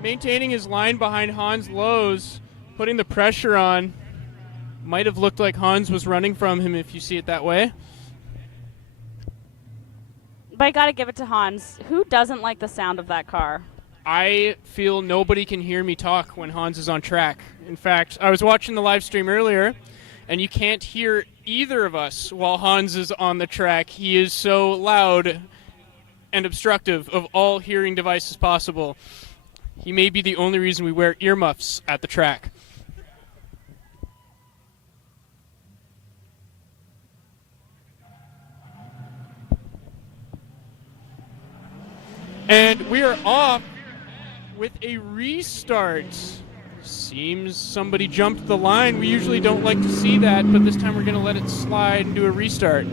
maintaining his line behind Hans Loos, putting the pressure on. Might have looked like Hans was running from him if you see it that way. But I gotta give it to Hans. Who doesn't like the sound of that car? I feel nobody can hear me talk when Hans is on track. In fact, I was watching the live stream earlier, and you can't hear either of us while Hans is on the track. He is so loud and obstructive of all hearing devices possible. He may be the only reason we wear earmuffs at the track. And we are off with a restart. Seems somebody jumped the line. We usually don't like to see that, but this time we're going to let it slide and do a restart.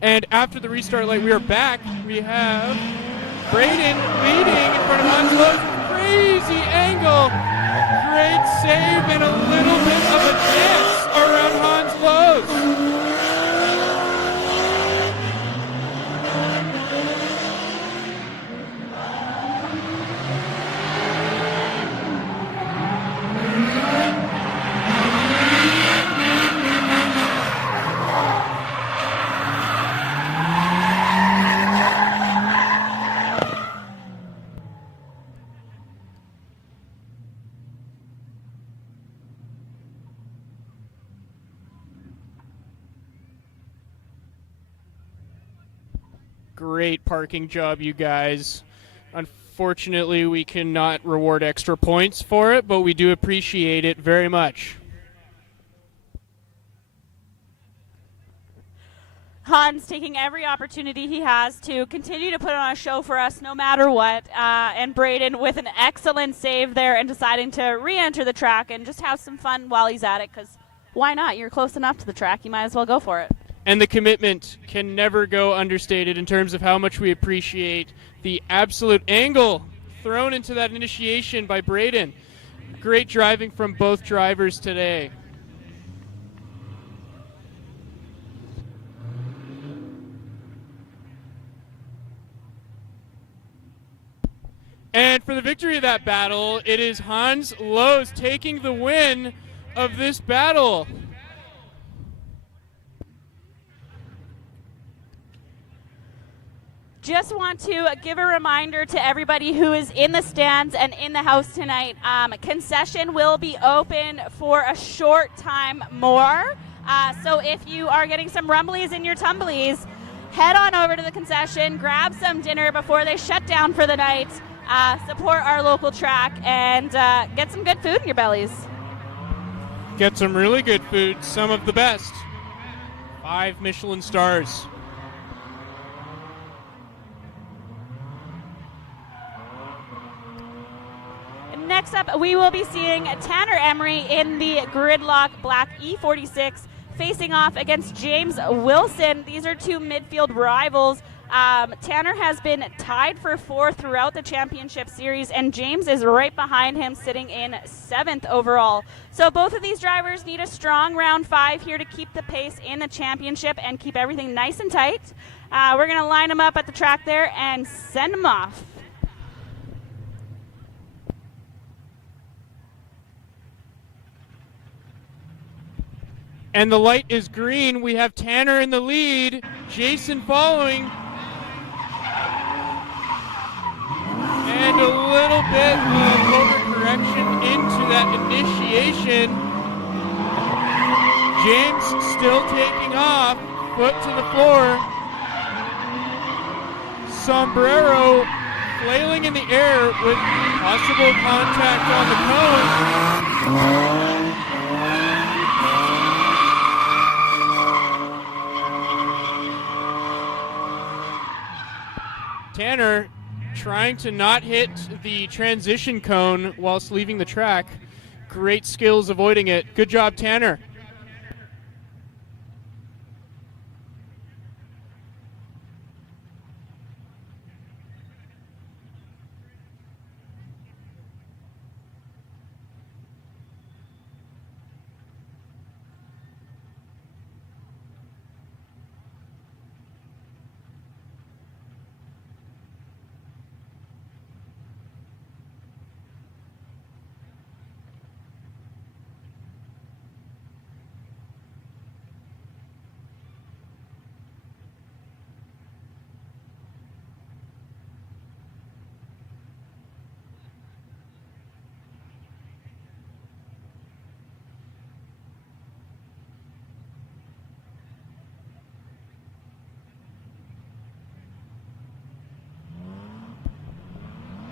And after the restart light, we are back. We have Braden leading in front of Hans Lowe's. Crazy angle. Great save and a little bit of a dance around Hans Lowe's. Great parking job, you guys. Unfortunately, we cannot reward extra points for it, but we do appreciate it very much. Hans taking every opportunity he has to continue to put on a show for us no matter what. And Braden with an excellent save there and deciding to re-enter the track and just have some fun while he's at it, because why not? You're close enough to the track. You might as well go for it. And the commitment can never go understated in terms of how much we appreciate the absolute angle thrown into that initiation by Braden. Great driving from both drivers today. And for the victory of that battle, it is Hans Lowe's taking the win of this battle. Just want to give a reminder to everybody who is in the stands and in the house tonight. Concession will be open for a short time more. So if you are getting some rumblies in your tumblies, head on over to the concession, grab some dinner before they shut down for the night, support our local track, and get some good food in your bellies. Get some really good food, some of the best. 5 Michelin stars. Next up, we will be seeing Tanner Emery in the Gridlock Black E46 facing off against James Wilson. These are two midfield rivals. Tanner has been tied for 4th throughout the championship series, and James is right behind him, sitting in 7th overall. So both of these drivers need a strong round 5 here to keep the pace in the championship and keep everything nice and tight. We're going to line them up at the track there and send them off. And the light is green. We have Tanner in the lead, Jason following. And a little bit of overcorrection into that initiation. James still taking off, foot to the floor. Sombrero flailing in the air with possible contact on the cone. Tanner trying to not hit the transition cone whilst leaving the track. Great skills avoiding it. Good job, Tanner.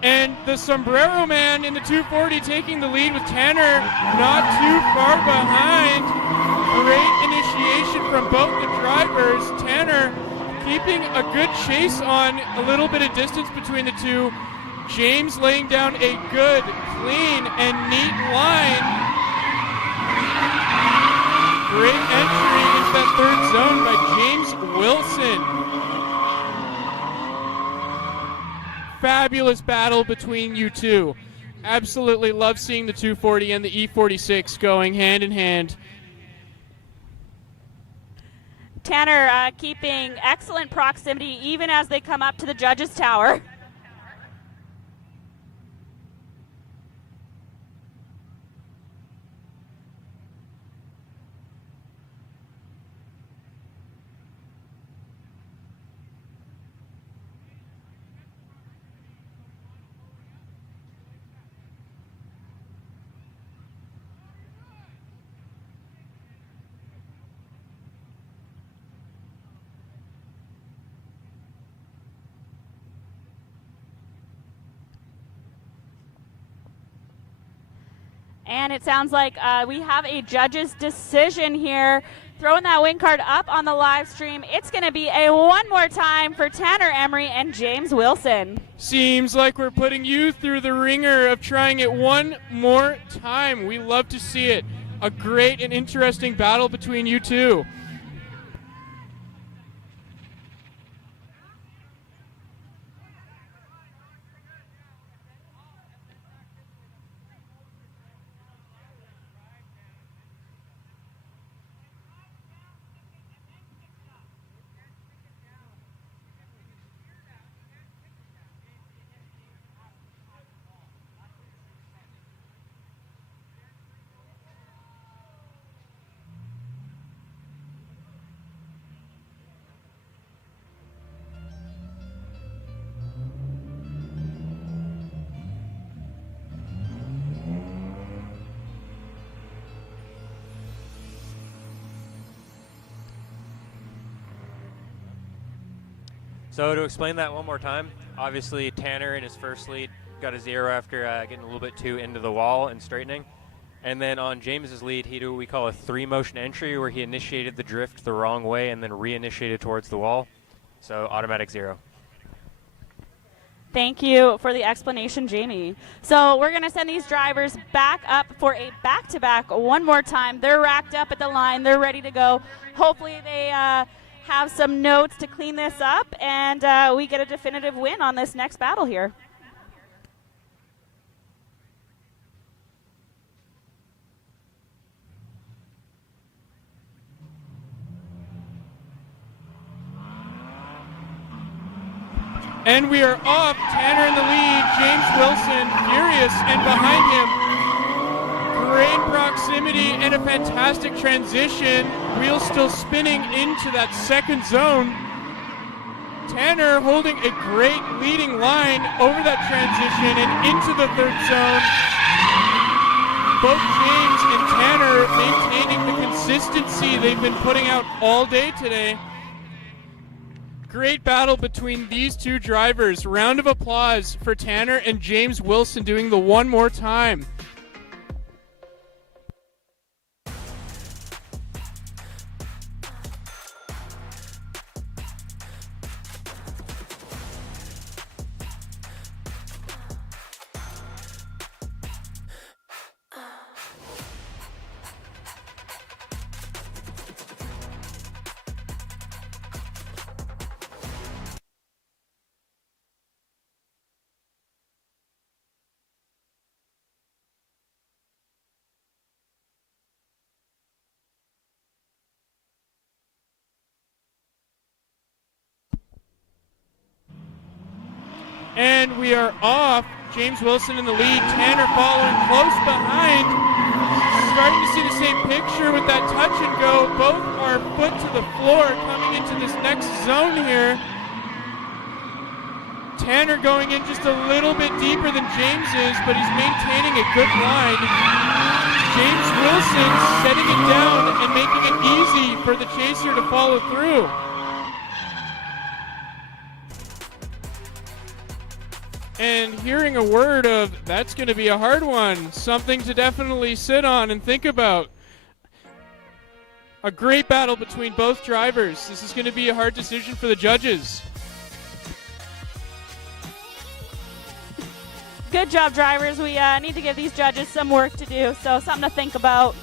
And the Sombrero man in the 240 taking the lead with Tanner not too far behind. Great initiation from both the drivers. Tanner keeping a good chase on, a little bit of distance between the two. James laying down a good, clean, and neat line. Great entry into that third zone by James Wilson. Fabulous battle between you two. Absolutely love seeing the 240 and the E46 going hand in hand. Tanner keeping excellent proximity even as they come up to the judges' tower. And it sounds like we have a judge's decision here. Throwing that win card up on the live stream. It's going to be a one more time for Tanner Emery and James Wilson. Seems like we're putting you through the ringer of trying it one more time. We love to see it. A great and interesting battle between you two. So to explain that one more time, obviously Tanner in his first lead got a 0 after getting a little bit too into the wall and straightening. And then on James's lead, he did what we call a 3-motion entry, where he initiated the drift the wrong way and then reinitiated towards the wall. So automatic 0. Thank you for the explanation, Jamie. So we're going to send these drivers back up for a back-to-back one more time. They're racked up at the line. They're ready to go. Hopefully they have some notes to clean this up, and we get a definitive win on this next battle here. And we are off. Tanner in the lead. James Wilson furious, and behind him, great proximity and a fantastic transition. Wheels still spinning into that second zone. Tanner holding a great leading line over that transition and into the third zone. Both James and Tanner maintaining the consistency they've been putting out all day today. Great battle between these two drivers. Round of applause for Tanner and James Wilson doing the one more time. And we are off. James Wilson in the lead, Tanner following close behind. Starting to see the same picture with that touch and go. Both are foot to the floor coming into this next zone here. Tanner going in just a little bit deeper than James is, but he's maintaining a good line. James Wilson setting it down and making it easy for the chaser to follow through. And hearing a word of, that's going to be a hard one, something to definitely sit on and think about. A great battle between both drivers. This is going to be a hard decision for the judges. Good job, drivers. We need to give these judges some work to do, so something to think about.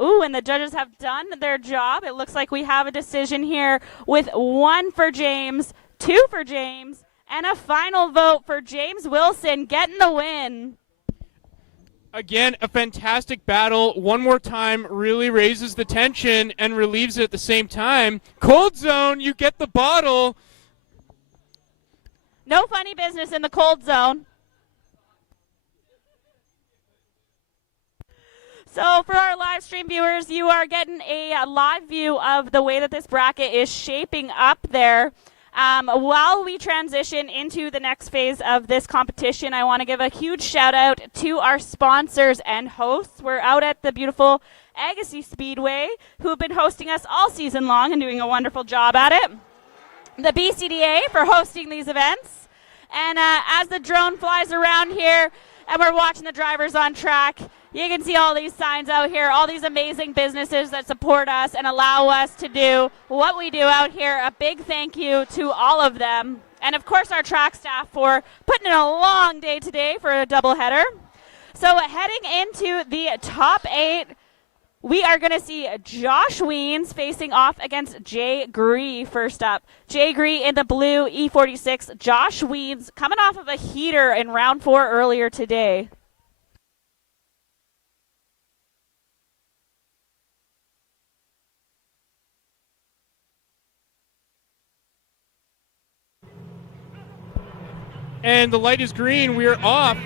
Ooh, and the judges have done their job. It looks like we have a decision here with 1 for James, 2 for James, and a final vote for James Wilson getting the win. Again, a fantastic battle. One more time really raises the tension and relieves it at the same time. Cold zone, you get the bottle. No funny business in the cold zone. So for our live stream viewers, you are getting a live view of the way that this bracket is shaping up there. While we transition into the next phase of this competition, I want to give a huge shout out to our sponsors and hosts. We're out at the beautiful Agassiz Speedway, who have been hosting us all season long and doing a wonderful job at it. The BCDA for hosting these events. And as the drone flies around here and we're watching the drivers on track, you can see all these signs out here, all these amazing businesses that support us and allow us to do what we do out here. A big thank you to all of them. And of course our track staff for putting in a long day today for a doubleheader. So heading into the top 8, we are going to see Josh Weens facing off against Jay Gree first up. Jay Gree in the blue E46. Josh Weens coming off of a heater in round 4 earlier today. And the light is green. We are off.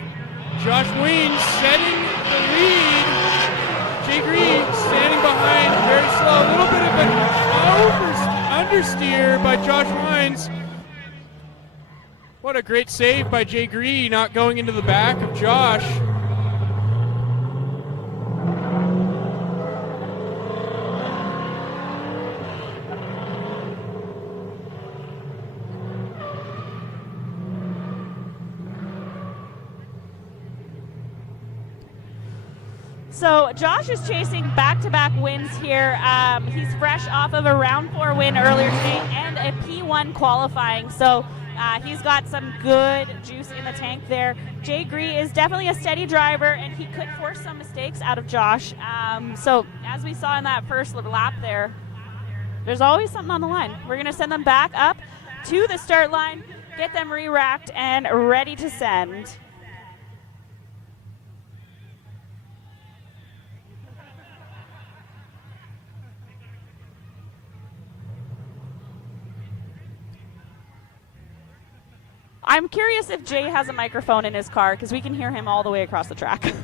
Josh Weens setting the lead. Jay Green standing behind, very slow. A little bit of an understeer by Josh Weens. What a great save by Jay Green, not going into the back of Josh. So Josh is chasing back-to-back wins here. He's fresh off of a round 4 win earlier today and a P1 qualifying. So he's got some good juice in the tank there. Jay Gree is definitely a steady driver, and he could force some mistakes out of Josh. So as we saw in that first lap there, there's always something on the line. We're going to send them back up to the start line, get them re-racked and ready to send. I'm curious if Jay has a microphone in his car, because we can hear him all the way across the track.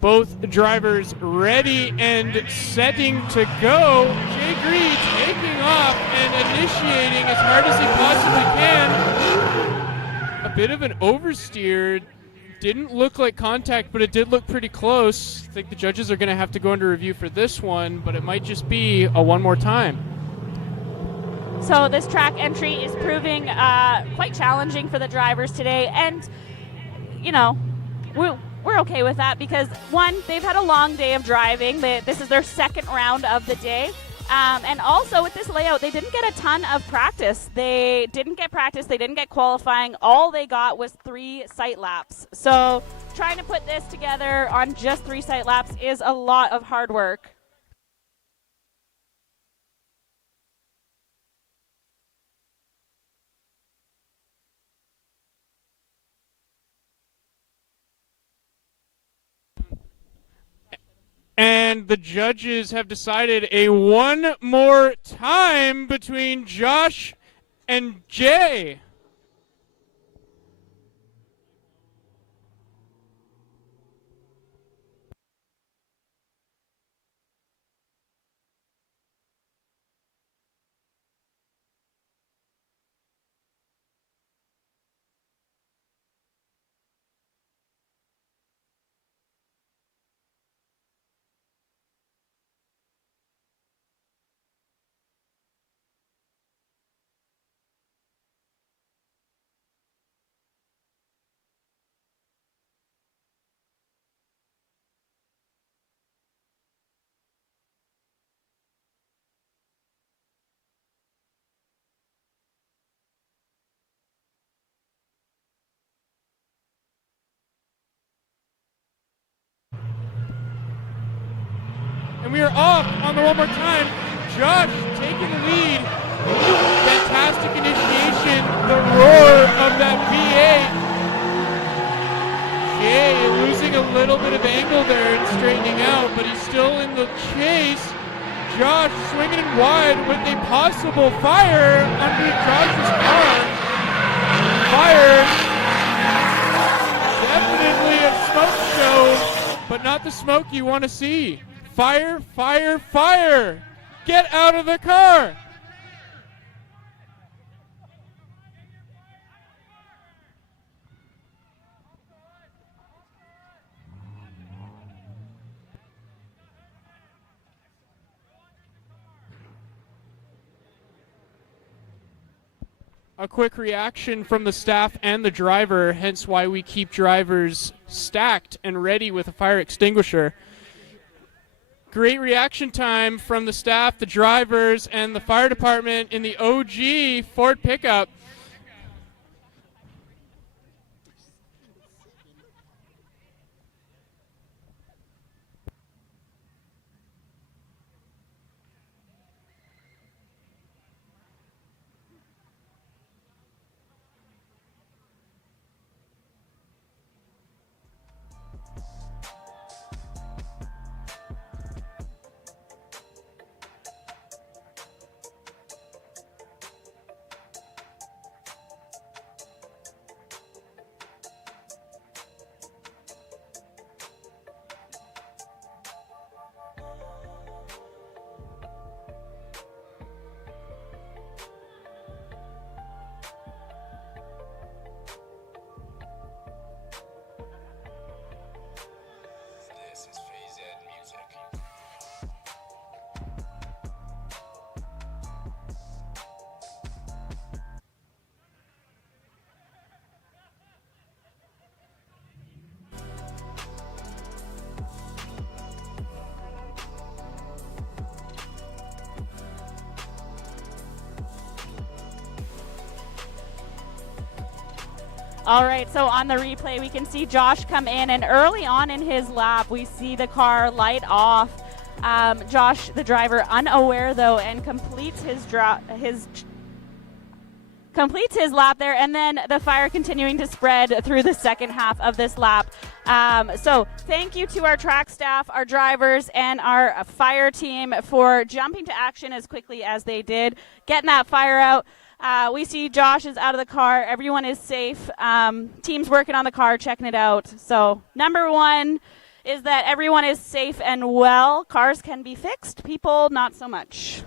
Both drivers ready and setting to go. Jay Green taking off and initiating as hard as he possibly can. A bit of an oversteer. Didn't look like contact, but it did look pretty close. I think the judges are going to have to go into review for this one, but it might just be a one more time. So this track entry is proving quite challenging for the drivers today, and you know, we're okay with that because one, they've had a long day of driving. This is their second round of the day. And also with this layout, they didn't get a ton of practice. They didn't get practice. They didn't get qualifying. All they got was 3 sight laps. So trying to put this together on just 3 sight laps is a lot of hard work. And the judges have decided a one more time between Josh and Jay. And we are off on the one more time. Josh taking the lead. Fantastic initiation. The roar of that V8. Jay losing a little bit of angle there and straightening out, but he's still in the chase. Josh swinging it wide with a possible fire underneath Josh's car. Fire. Definitely a smoke show, but not the smoke you want to see. Fire, fire, fire! Get out of the car! A quick reaction from the staff and the driver, hence why we keep drivers stacked and ready with a fire extinguisher. Great reaction time from the staff, the drivers, and the fire department in the OG Ford pickup. All right, so on the replay, we can see Josh come in, and early on in his lap, we see the car light off. Josh, the driver, unaware though, and completes his lap there, and then the fire continuing to spread through the second half of this lap. So thank you to our track staff, our drivers, and our fire team for jumping to action as quickly as they did, getting that fire out. We see Josh is out of the car. Everyone is safe. Team's working on the car, checking it out. So number one is that everyone is safe and well. Cars can be fixed. People, not so much.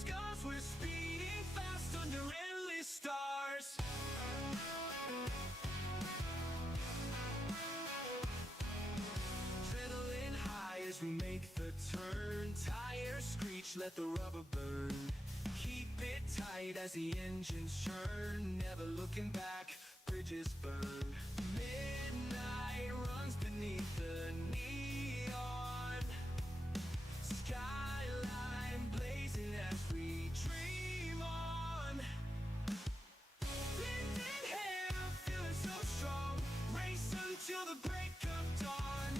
scars, we're speeding fast under endless stars. Adrenaline high as we make the turn. Tires screech, let the rubber burn. Keep it tight as the engines churn. Never looking back, bridges burn. Midnight runs beneath the neon. Skyline blazing as we dream on. Wind in hair, feeling so strong. Race until the break of dawn.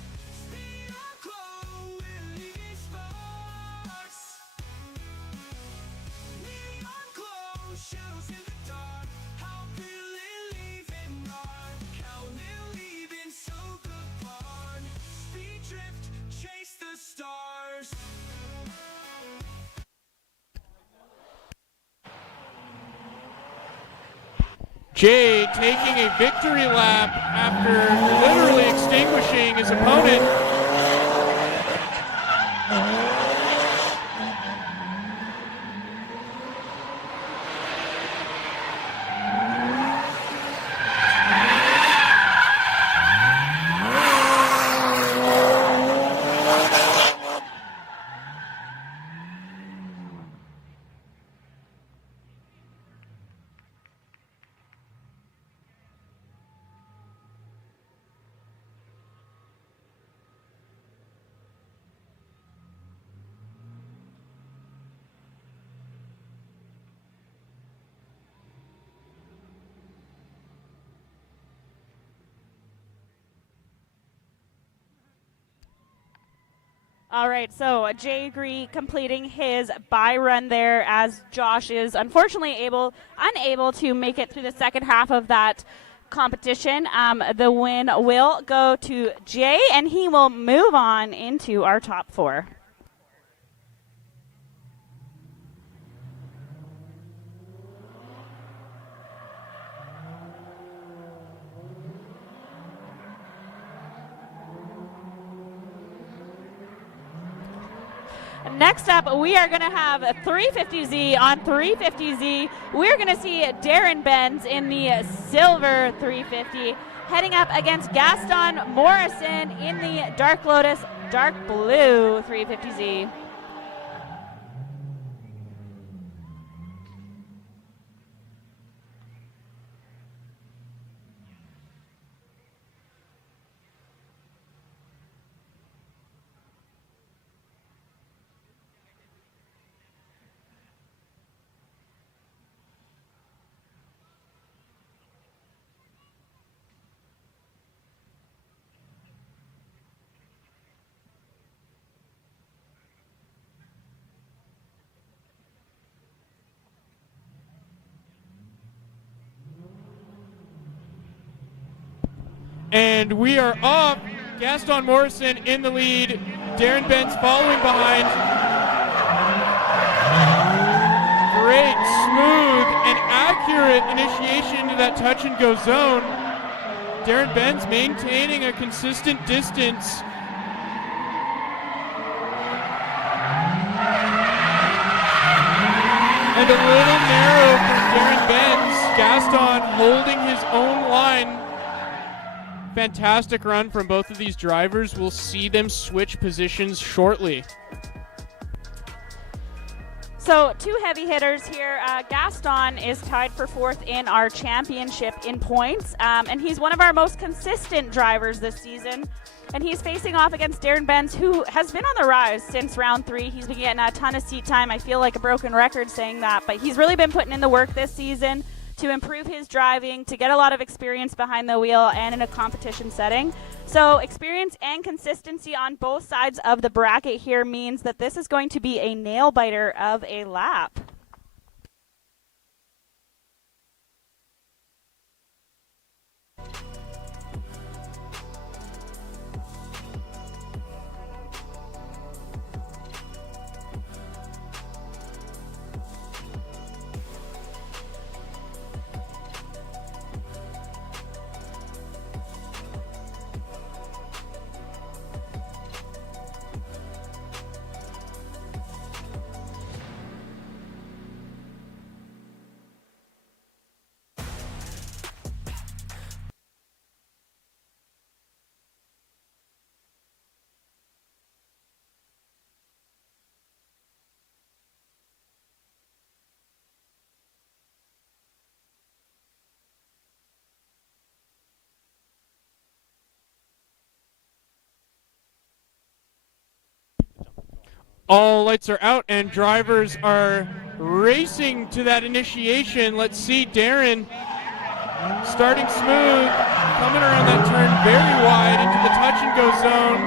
Speed on glow, we're leaving sparks. Neon glow, shadows in the dark. How feeling leaving mark. Counting, leaving so good barn. Speed drift, chase the stars. Jay taking a victory lap after literally extinguishing his opponent. All right, so Jay Gree completing his bye run there as Josh is unfortunately unable to make it through the second half of that competition. The win will go to Jay, and he will move on into our top four. Next up, we are going to have a 350Z on 350Z. We're going to see Darren Benz in the silver 350 heading up against Gaston Morrison in the Dark Lotus dark blue 350Z. And we are off. Gaston Morrison in the lead. Darren Benz following behind. Great, smooth, and accurate initiation to that touch and go zone. Darren Benz maintaining a consistent distance. And a little narrow for Darren Benz. Gaston holding his own line. Fantastic run from both of these drivers. We'll see them switch positions shortly. So two heavy hitters here. Gaston is tied for fourth in our championship in points, and he's one of our most consistent drivers this season. And he's facing off against Darren Benz, who has been on the rise since round 3. He's been getting a ton of seat time. I feel like a broken record saying that, but he's really been putting in the work this season to improve his driving, to get a lot of experience behind the wheel and in a competition setting. So experience and consistency on both sides of the bracket here means that this is going to be a nail-biter of a lap. All lights are out and drivers are racing to that initiation. Let's see, Darren starting smooth, coming around that turn very wide into the touch and go zone.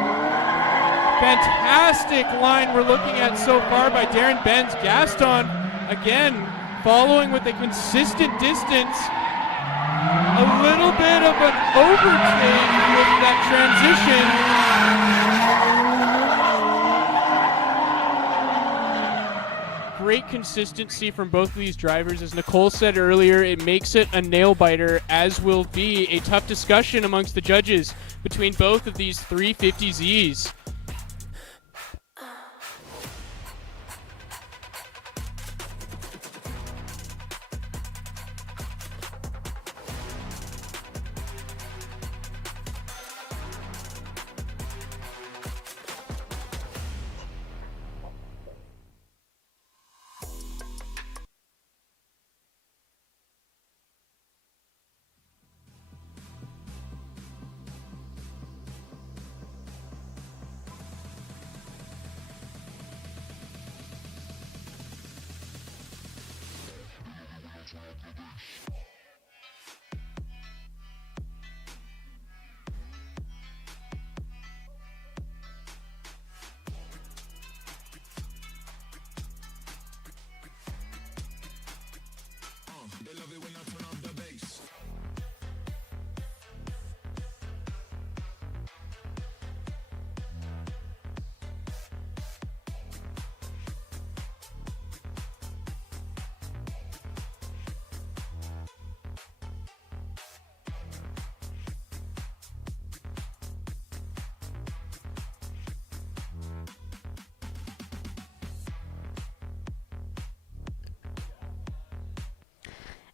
Fantastic line we're looking at so far by Darren Benz. Gaston again following with a consistent distance. A little bit of an overtake with that transition. Great consistency from both of these drivers. As Nicole said earlier, it makes it a nail biter, as will be a tough discussion amongst the judges between both of these 350Zs.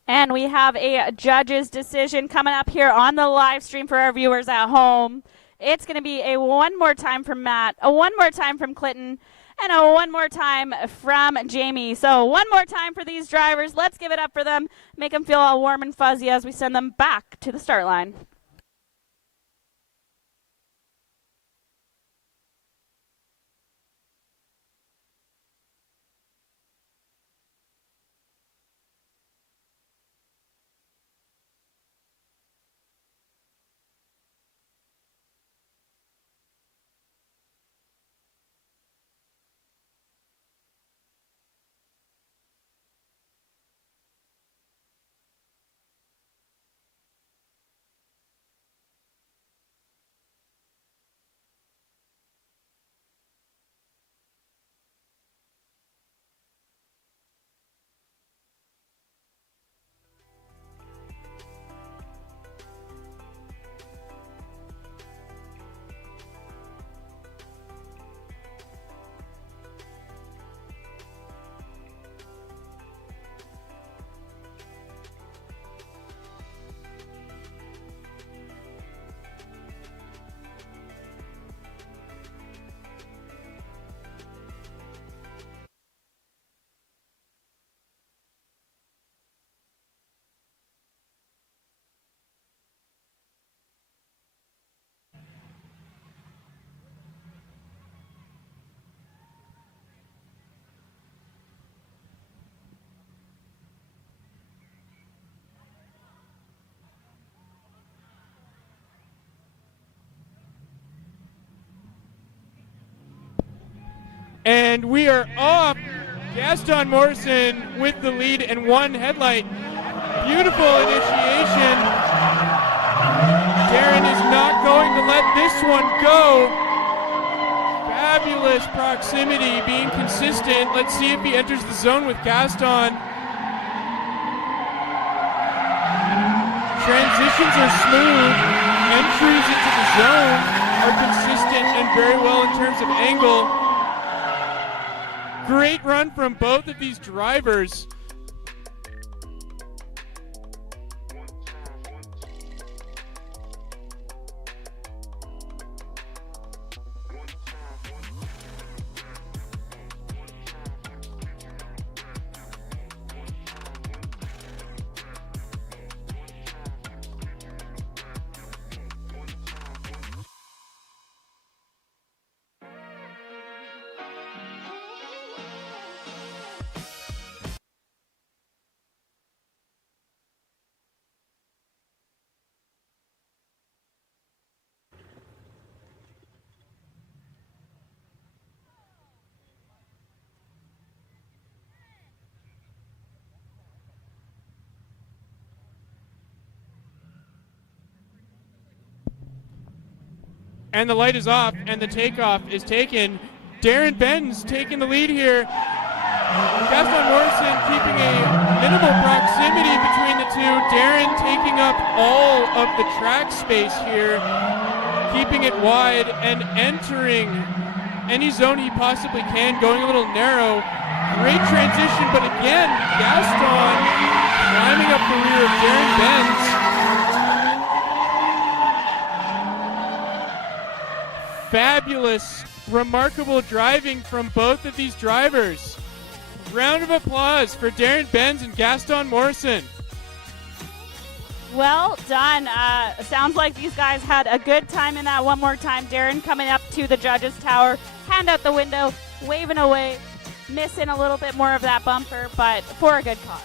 And we have a judge's decision coming up here on the live stream for our viewers at home. It's going to be a one more time from Matt, a one more time from Clinton, and a one more time from Jamie. So one more time for these drivers. Let's give it up for them. Make them feel all warm and fuzzy as we send them back to the start line. And we are off. Gaston Morrison with the lead and one headlight. Beautiful initiation. Darren is not going to let this one go. Fabulous proximity, being consistent. Let's see if he enters the zone with Gaston. Transitions are smooth. Entries into the zone are consistent and very well in terms of angle. Great run from both of these drivers. And the light is off, and the takeoff is taken. Darren Benz taking the lead here. Gaston Morrison keeping a minimal proximity between the two. Darren taking up all of the track space here, keeping it wide and entering any zone he possibly can, going a little narrow. Great transition, but again, Gaston climbing up the rear of Darren Benz. Fabulous, remarkable driving from both of these drivers. Round of applause for Darren Benz and Gaston Morrison. Well done. Sounds like these guys had a good time in that one more time. Darren coming up to the judges' tower, hand out the window, waving away, missing a little bit more of that bumper, but for a good cause.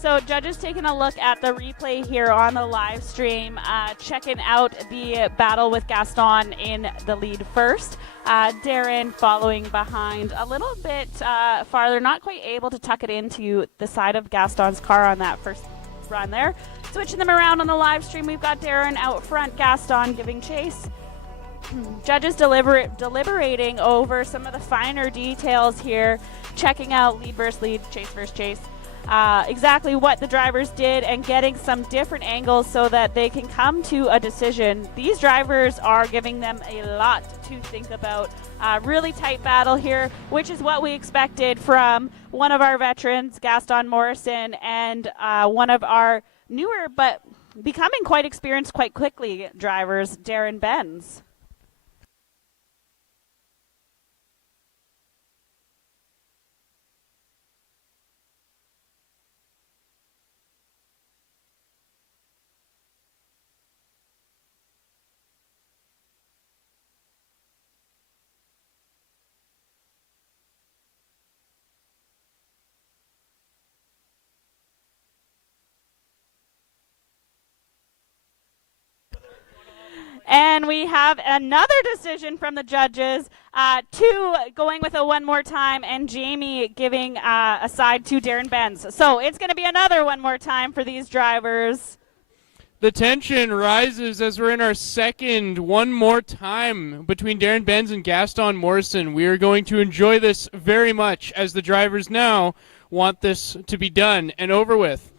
So judges taking a look at the replay here on the live stream, checking out the battle with Gaston in the lead first. Darren following behind a little bit farther, not quite able to tuck it into the side of Gaston's car on that first run there. Switching them around on the live stream, we've got Darren out front, Gaston giving chase. Judges deliberating over some of the finer details here, checking out lead versus lead, chase versus chase. Exactly what the drivers did and getting some different angles so that they can come to a decision. These drivers are giving them a lot to think about. Really tight battle here, which is what we expected from one of our veterans, Gaston Morrison, and one of our newer but becoming quite experienced quite quickly drivers, Darren Benz. And we have another decision from the judges, two going with a one more time, and Jamie giving a side to Darren Benz. So it's going to be another one more time for these drivers. The tension rises as we're in our second one more time between Darren Benz and Gaston Morrison. We are going to enjoy this very much as the drivers now want this to be done and over with.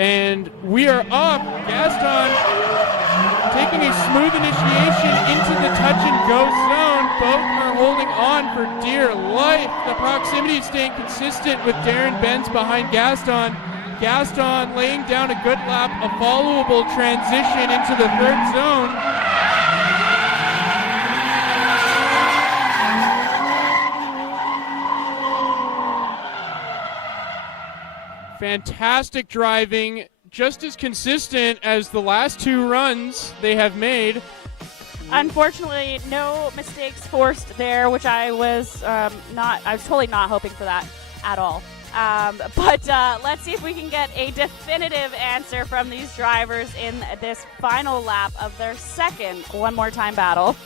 And we are off. Gaston taking a smooth initiation into the touch and go zone. Both are holding on for dear life. The proximity is staying consistent with Darren Benz behind Gaston. Gaston laying down a good lap, a followable transition into the third zone. Fantastic driving, just as consistent as the last two runs they have made. Unfortunately, no mistakes forced there, which I was totally not hoping for that at all. But let's see if we can get a definitive answer from these drivers in this final lap of their second one more time battle.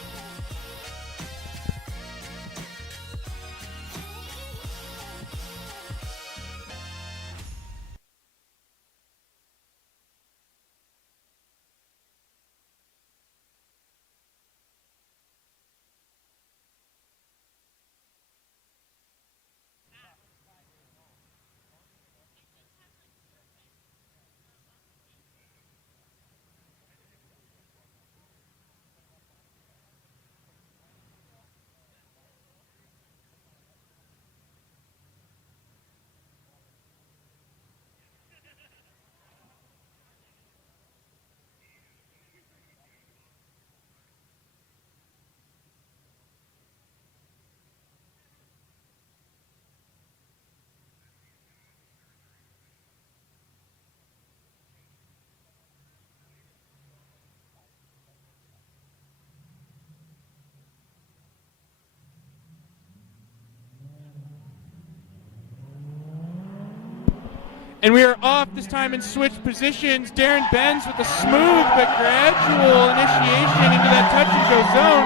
And we are off this time in switched positions. Darren Benz with a smooth but gradual initiation into that touch and go zone.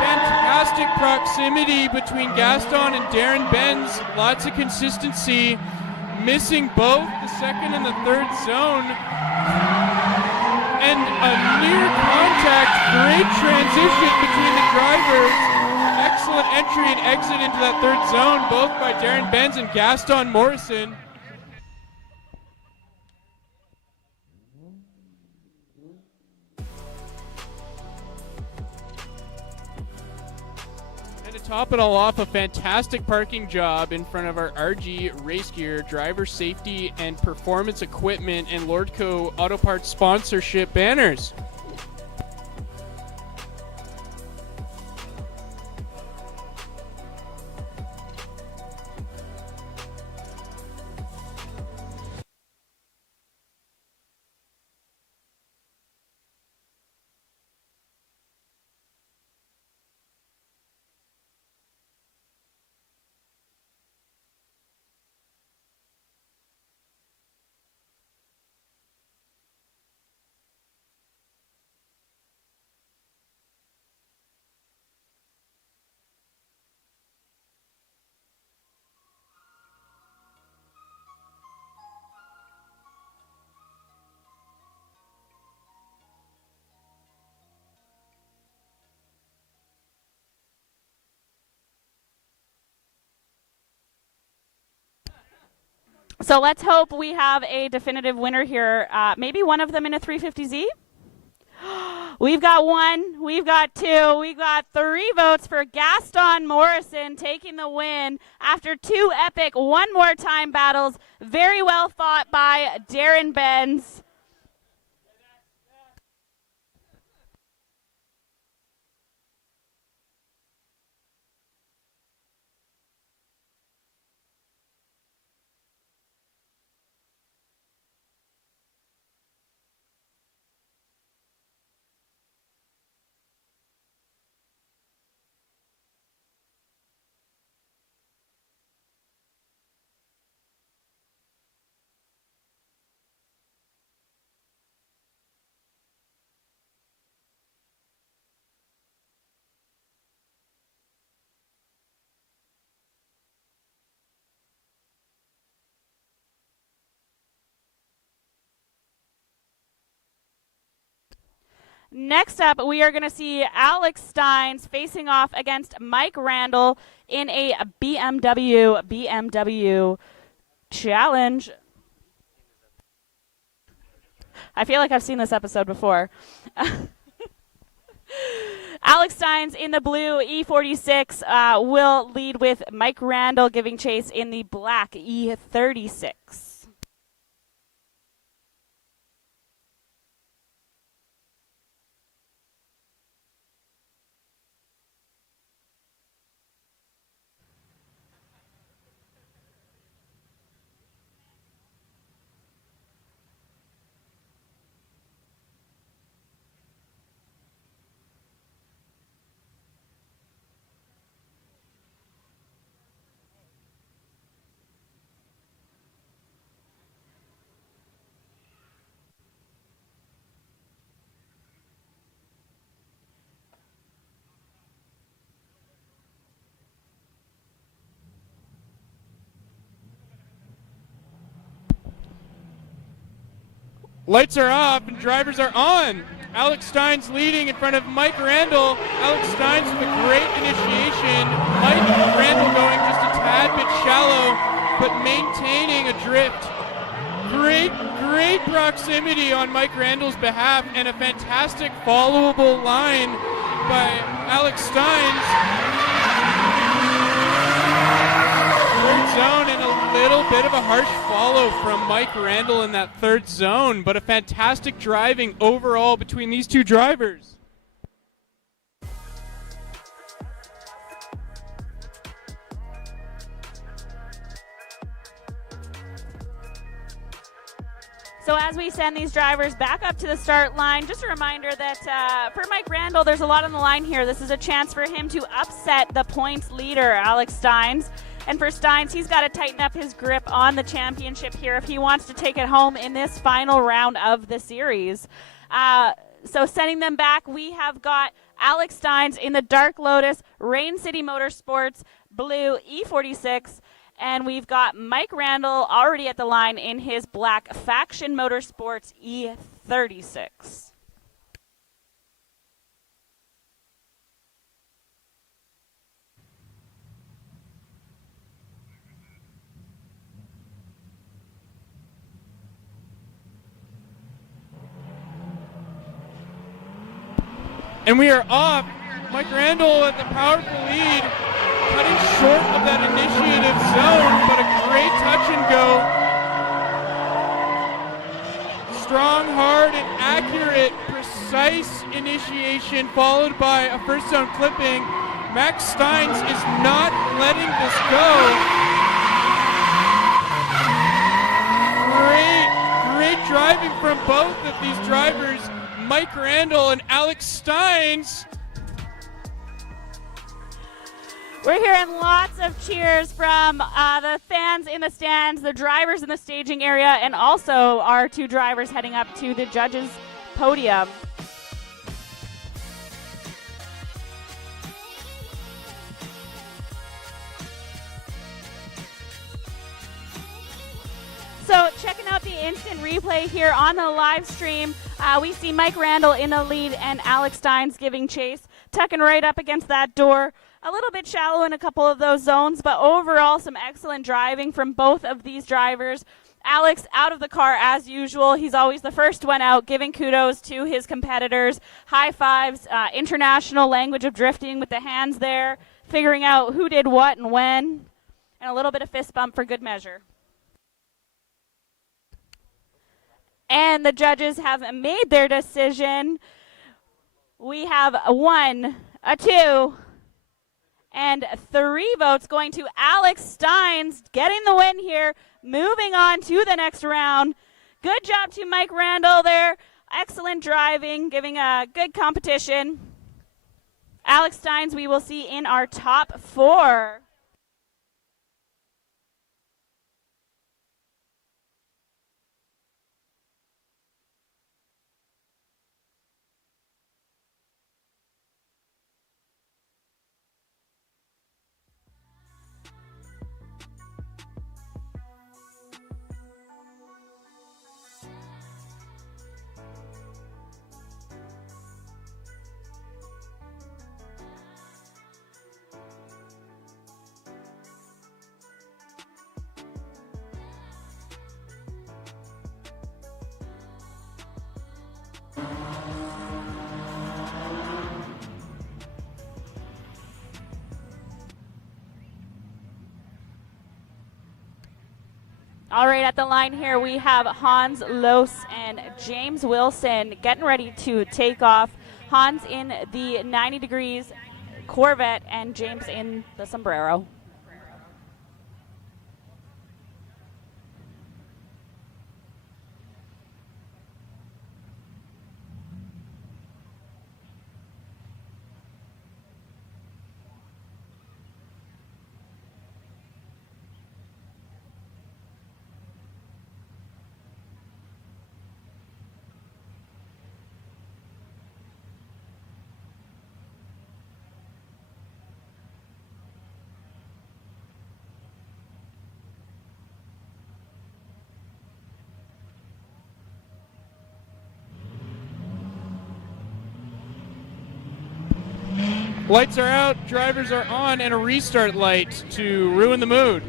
Fantastic proximity between Gaston and Darren Benz. Lots of consistency. Missing both the second and the third zone. And a near contact, great transition between the drivers. Excellent entry and exit into that third zone, both by Darren Benz and Gaston Morrison. Top it all off, a fantastic parking job in front of our RG Race Gear, driver safety and performance equipment, and Lordco Auto Parts sponsorship banners. So let's hope we have a definitive winner here. Maybe one of them in a 350Z? We've got one, we've got two, we've got 3 votes for Gaston Morrison taking the win after 2 epic one more time battles. Very well fought by Darren Benz. Next up, we are going to see Alex Steins facing off against Mike Randall in a BMW challenge. I feel like I've seen this episode before. Alex Steins in the blue E46 will lead with Mike Randall giving chase in the black E36. Lights are off and drivers are on. Alex Steins leading in front of Mike Randall. Alex Steins with a great initiation. Mike Randall going just a tad bit shallow, but maintaining a drift. Great proximity on Mike Randall's behalf, and a fantastic followable line by Alex Steins. Third zone, and a little bit of a harsh follow from Mike Randall in that third zone, but a fantastic driving overall between these two drivers. So as we send these drivers back up to the start line, just a reminder that for Mike Randall, there's a lot on the line here. This is a chance for him to upset the points leader, Alex Steins. And for Steins, he's got to tighten up his grip on the championship here if he wants to take it home in this final round of the series. So sending them back, we have got Alex Steins in the Dark Lotus Rain City Motorsports blue E46. And we've got Mike Randall already at the line in his black Faction Motorsports E36. And we are off. Mike Randall at the powerful lead, cutting short of that initiative zone, but a great touch and go. Strong, hard, and accurate, precise initiation followed by a first zone clipping. Max Steins is not letting this go. Great driving from both of these drivers, Mike Randall and Alex Steins. We're hearing lots of cheers from the fans in the stands, the drivers in the staging area, and also our two drivers heading up to the judges' podium. So checking out the instant replay here on the live stream, we see Mike Randall in the lead and Alex Steins giving chase, tucking right up against that door. A little bit shallow in a couple of those zones, but overall some excellent driving from both of these drivers. Alex out of the car as usual. He's always the first one out, giving kudos to his competitors. High fives, international language of drifting with the hands there, figuring out who did what and when, and a little bit of fist bump for good measure. And the judges have made their decision. We have a 1, a 2, and 3 votes going to Alex Steins, getting the win here, moving on to the next round. Good job to Mike Randall there. Excellent driving, giving a good competition. Alex Steins we will see in our top 4. All right, at the line here we have Hans Los and James Wilson getting ready to take off. Hans in the 90 degrees Corvette and James in the sombrero. Lights are out, drivers are on, and a restart light to ruin the mood.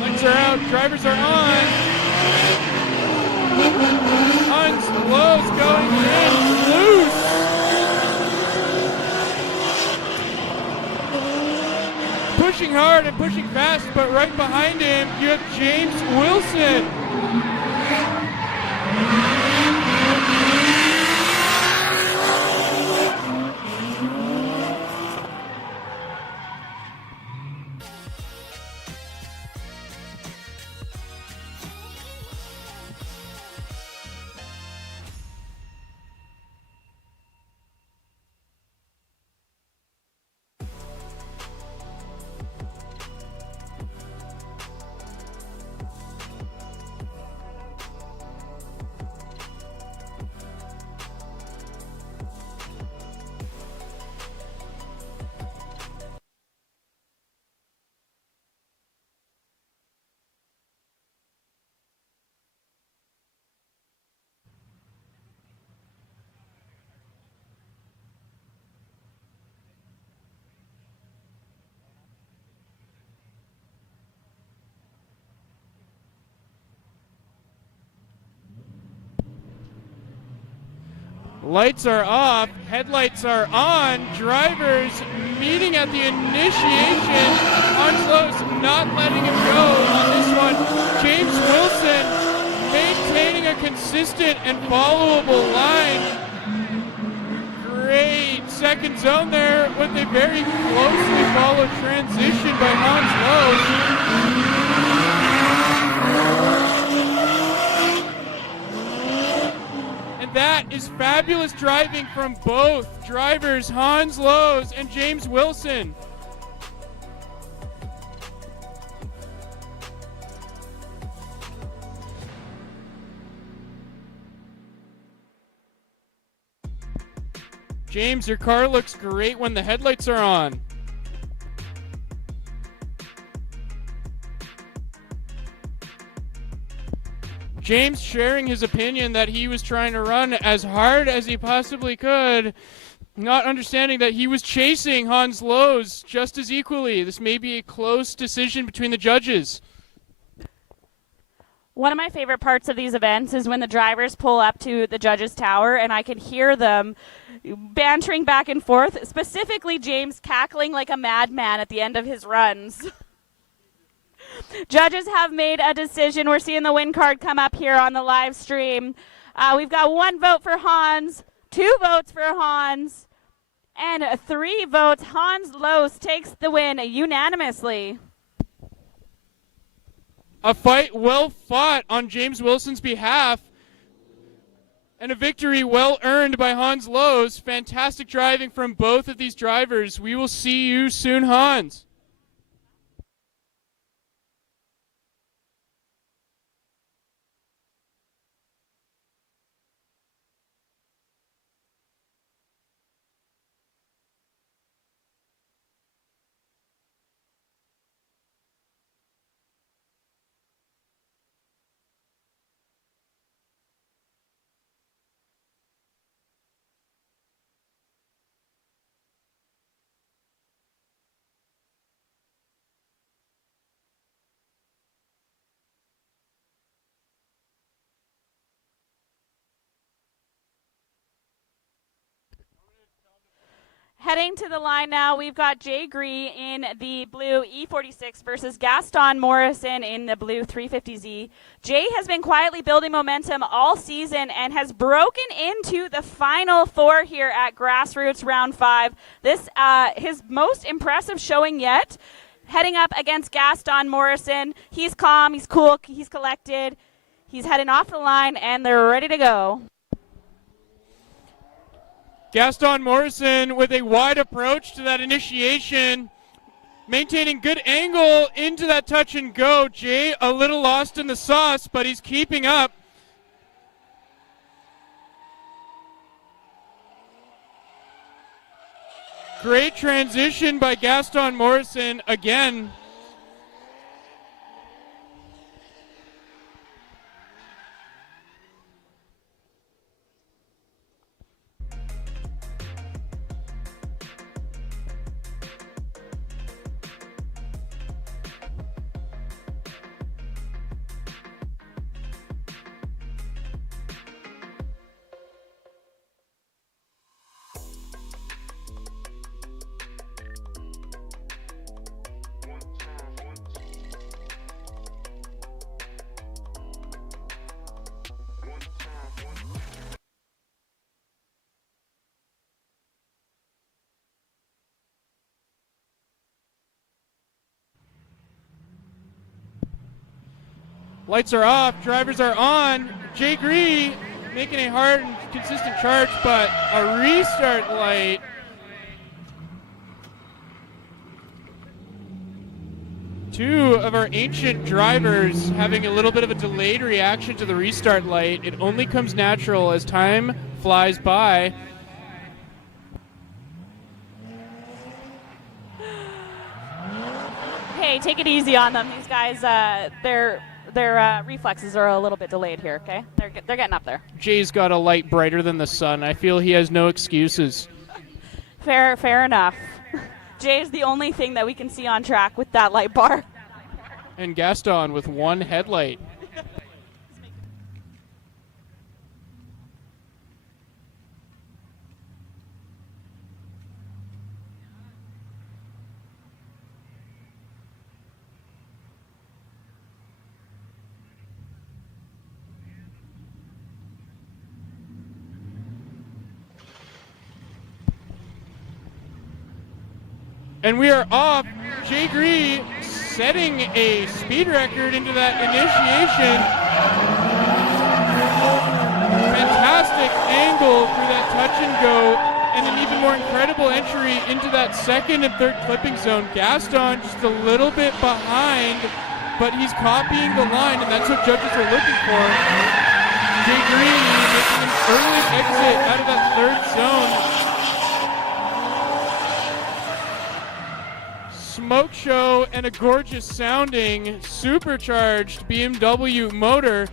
Lights are out, drivers are on. Hans Lowe's going in loose. Pushing hard and pushing fast, but right behind him you have James Wilson. Lights are off, headlights are on, drivers meeting at the initiation. Hans Lowe's not letting him go on this one. James Wilson maintaining a consistent and followable line. Great second zone there with a very closely followed transition by Hans Lowe's. That is fabulous driving from both drivers, Hans Lowe's and James Wilson. James, your car looks great when the headlights are on. James sharing his opinion that he was trying to run as hard as he possibly could, not understanding that he was chasing Hans Lowe's just as equally. This may be a close decision between the judges. One of my favorite parts of these events is when the drivers pull up to the judges' tower and I can hear them bantering back and forth, specifically James cackling like a madman at the end of his runs. Judges have made a decision. We're seeing the win card come up here on the live stream. We've got 1 vote for Hans, 2 votes for Hans, and 3 votes. Hans Lowe's takes the win unanimously. A fight well fought on James Wilson's behalf. And a victory well earned by Hans Lowe's. Fantastic driving from both of these drivers. We will see you soon, Hans. Heading to the line now, we've got Jay Gree in the blue E46 versus Gaston Morrison in the blue 350Z. Jay has been quietly building momentum all season and has broken into the final four here at Grassroots round 5. This his most impressive showing yet. Heading up against Gaston Morrison. He's calm, he's cool, he's collected. He's heading off the line and they're ready to go. Gaston Morrison with a wide approach to that initiation, maintaining good angle into that touch and go. Jay a little lost in the sauce, but he's keeping up. Great transition by Gaston Morrison again. Lights are off, drivers are on. Jay Gree making a hard and consistent charge, but a restart light. Two of our ancient drivers having a little bit of a delayed reaction to the restart light. It only comes natural as time flies by. Hey, take it easy on them. These guys, their reflexes are a little bit delayed here, okay? They're getting up there. Jay's got a light brighter than the sun. I feel he has no excuses. Fair enough. Jay is the only thing that we can see on track with that light bar. And Gaston with one headlight. And we are off. Jay Gree setting a speed record into that initiation. Fantastic angle through that touch and go, and an even more incredible entry into that second and third clipping zone. Gaston just a little bit behind, but he's copying the line, and that's what judges are looking for. Jay Gree making an early exit out of that third zone. Smoke show and a gorgeous sounding supercharged BMW motor.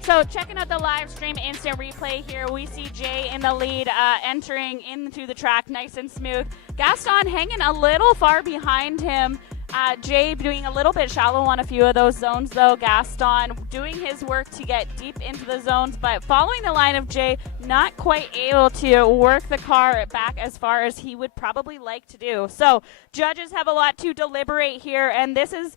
So checking out the live stream instant replay here, we see Jay in the lead, entering into the track nice and smooth. Gaston hanging a little far behind him. Jay doing a little bit shallow on a few of those zones, though. Gaston doing his work to get deep into the zones, but following the line of Jay, not quite able to work the car back as far as he would probably like to do. So judges have a lot to deliberate here, and this is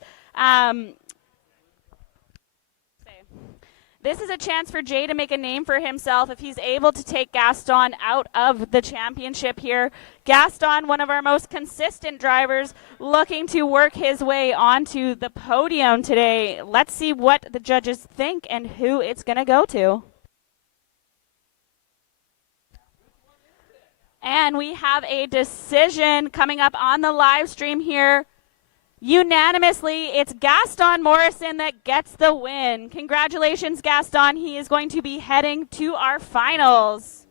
This is a chance for Jay to make a name for himself if he's able to take Gaston out of the championship here. Gaston, one of our most consistent drivers, looking to work his way onto the podium today. Let's see what the judges think and who it's going to go to. And we have a decision coming up on the live stream here. Unanimously, it's Gaston Morrison that gets the win. Congratulations, Gaston. He is going to be heading to our finals.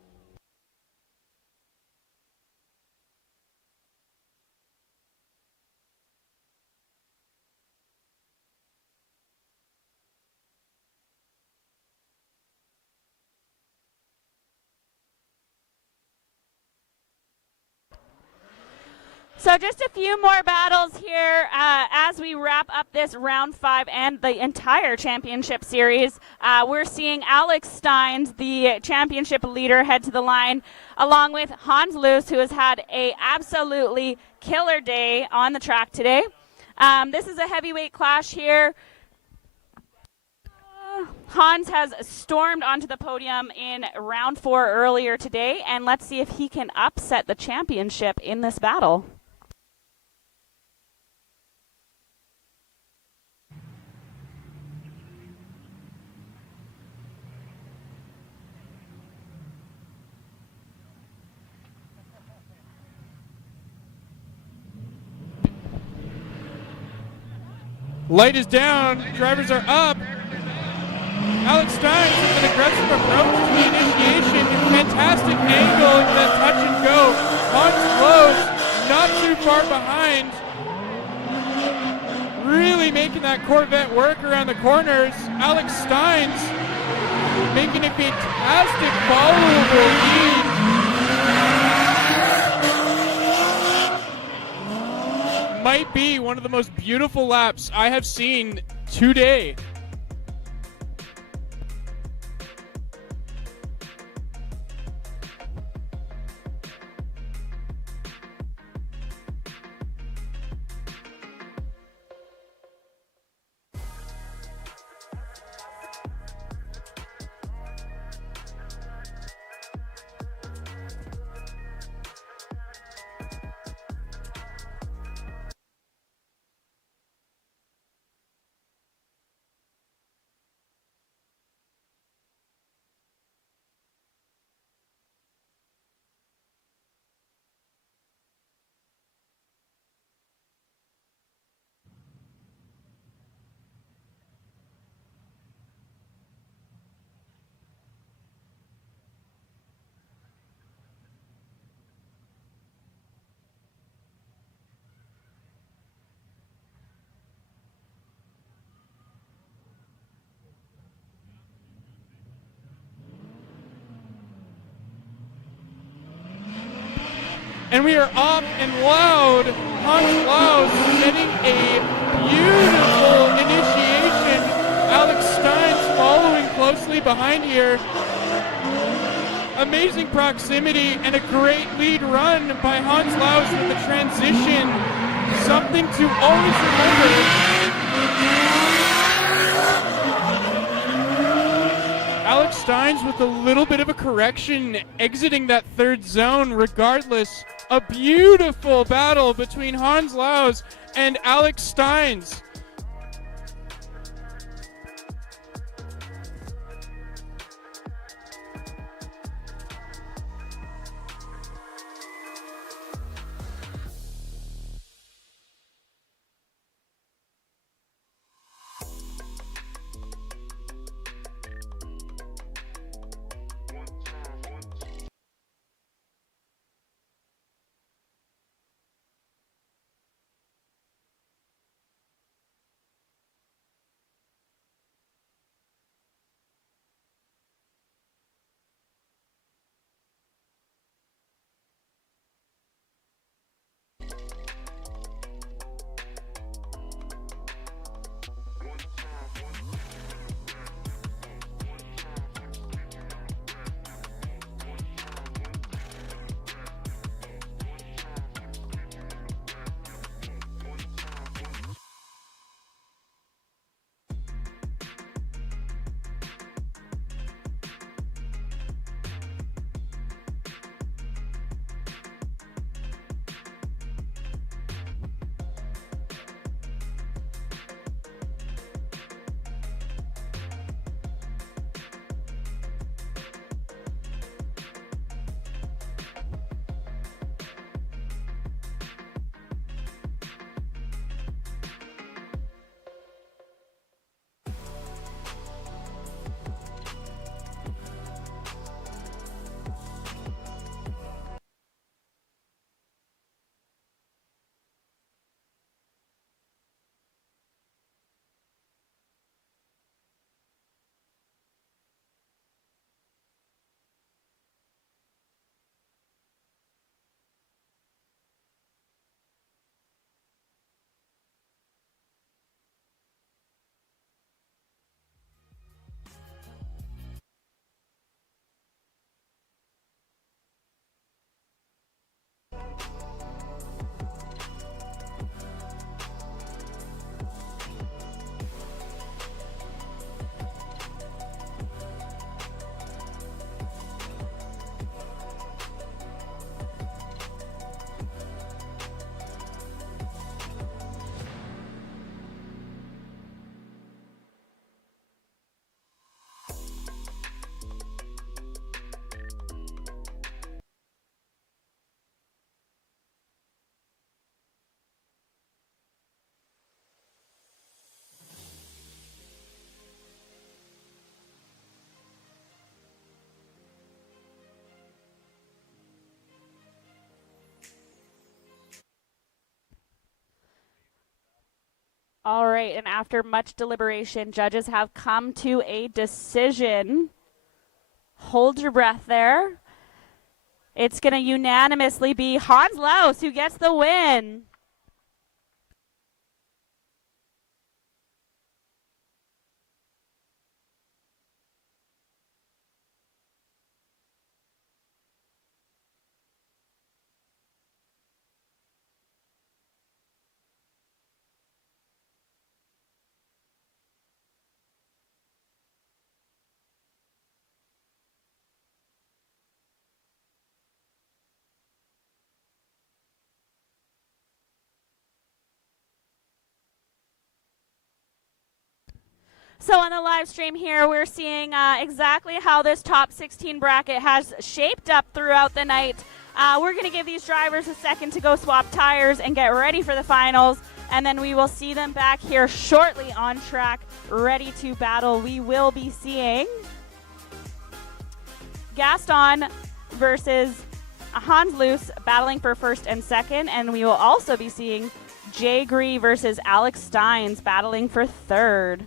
So just a few more battles here as we wrap up this round 5 and the entire championship series. We're seeing Alex Steins, the championship leader, head to the line, along with Hans Luce, who has had a absolutely killer day on the track today. This is a heavyweight clash here. Hans has stormed onto the podium in round 4 earlier today, and let's see if he can upset the championship in this battle. Light is down, drivers are up. Alex Steins with an aggressive approach to the initiation. Fantastic angle into that touch and go. Hans close, not too far behind. Really making that Corvette work around the corners. Alex Steins making a fantastic followable lead. Might be one of the most beautiful laps I have seen today. And we are up and loud. Hans Laus getting a beautiful initiation. Alex Steins following closely behind here. Amazing proximity and a great lead run by Hans Laus with the transition. Something to always remember. Alex Steins with a little bit of a correction, exiting that third zone regardless. A beautiful battle between Hans Laus and Alex Steins. All right, and after much deliberation, judges have come to a decision. Hold your breath there. It's going to unanimously be Hans Laus who gets the win. So on the live stream here, we're seeing exactly how this top 16 bracket has shaped up throughout the night. We're going to give these drivers a second to go swap tires and get ready for the finals, and then we will see them back here shortly on track, ready to battle. We will be seeing Gaston versus Hans Laus battling for first and second, and we will also be seeing Jay Gree versus Alex Steins battling for third.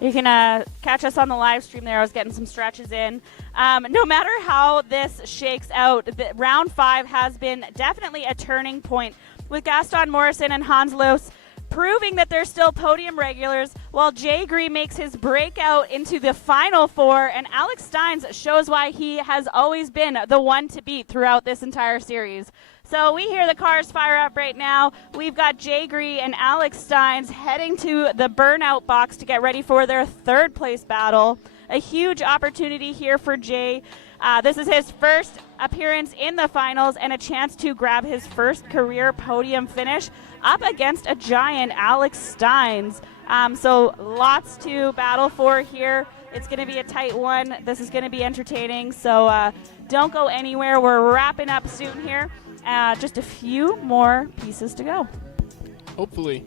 You can catch us on the live stream there. I was getting some stretches in. No matter how this shakes out, round 5 has been definitely a turning point with Gaston Morrison and Hans Laus proving that they're still podium regulars, while Jay Gree makes his breakout into the Final Four, and Alex Steins shows why he has always been the one to beat throughout this entire series. So we hear the cars fire up right now. We've got Jay Gree and Alex Steins heading to the burnout box to get ready for their third place battle. A huge opportunity here for Jay. This is his first appearance in the finals and a chance to grab his first career podium finish up against a giant Alex Steins. So lots to battle for here. It's going to be a tight one. This is going to be entertaining. So don't go anywhere. We're wrapping up soon here. Just a few more pieces to go. Hopefully.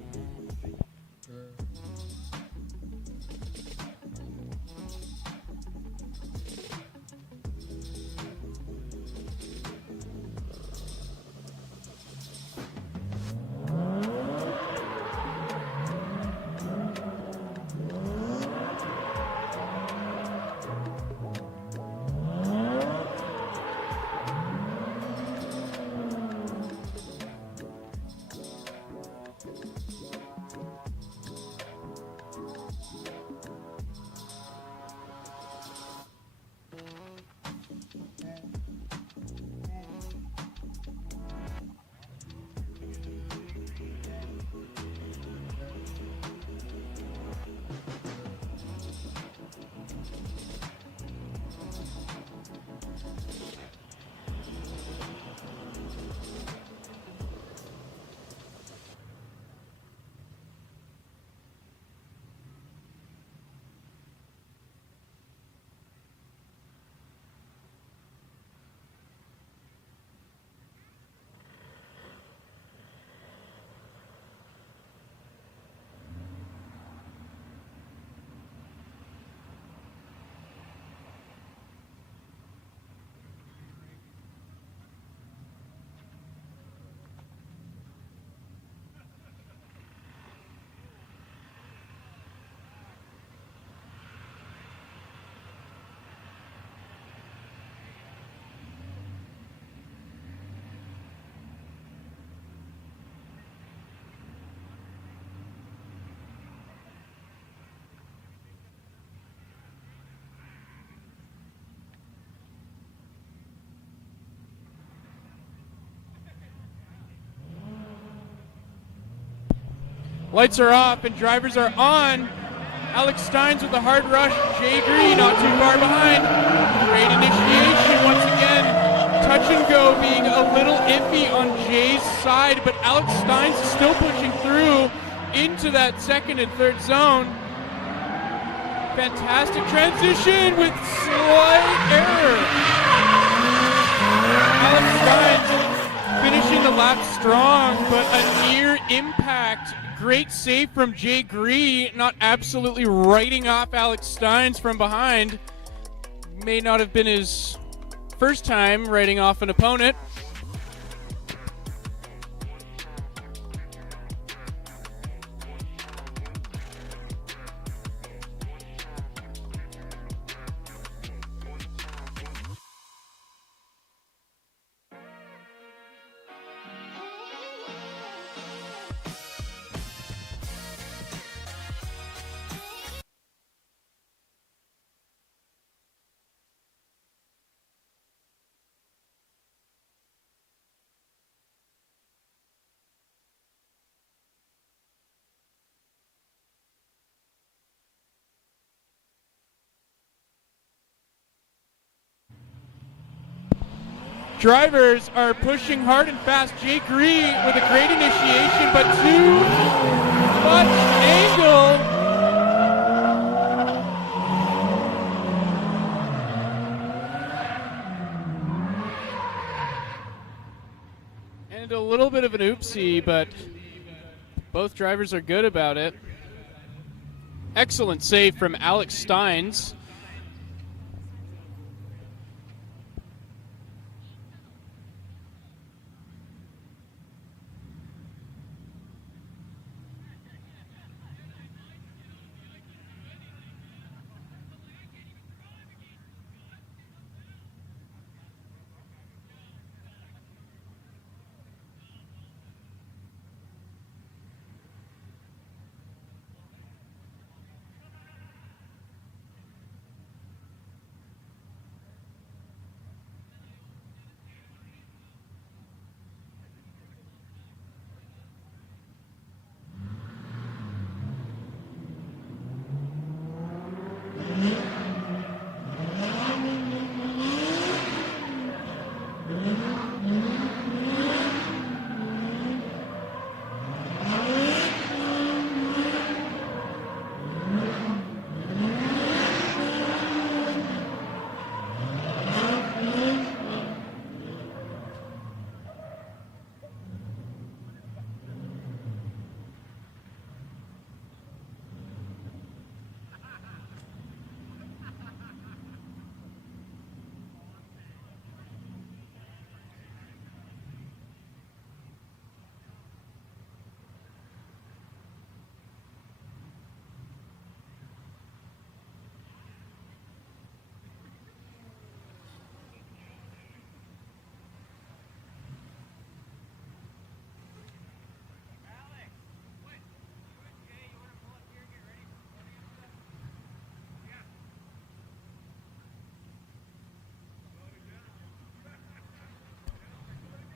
Lights are off and drivers are on. Alex Steins with the hard rush. Jay Green not too far behind. Great initiation once again. Touch and go being a little iffy on Jay's side, but Alex Steins is still pushing through into that second and third zone. Fantastic transition with slight error. Alex Steins finishing the lap strong, but a near impact. Great save from Jay Gree, not absolutely writing off Alex Steins from behind. May not have been his first time writing off an opponent. Drivers are pushing hard and fast. Jay Gree with a great initiation, but too much angle. And a little bit of an oopsie, but both drivers are good about it. Excellent save from Alex Steins.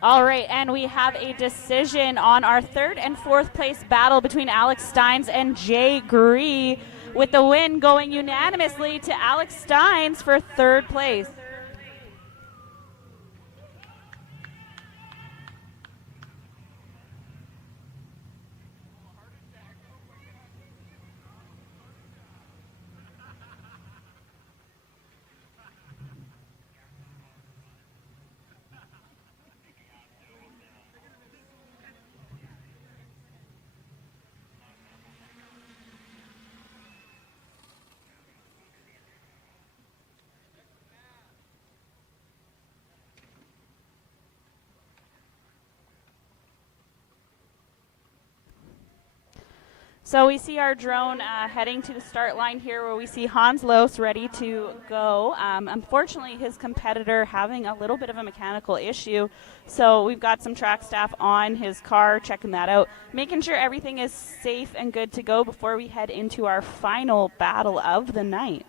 All right, and we have a decision on our third and fourth place battle between Alex Steins and Jay Gree, with the win going unanimously to Alex Steins for third place. So we see our drone heading to the start line here, where we see Hans Loos ready to go. Unfortunately, his competitor having a little bit of a mechanical issue. So we've got some track staff on his car checking that out, making sure everything is safe and good to go before we head into our final battle of the night.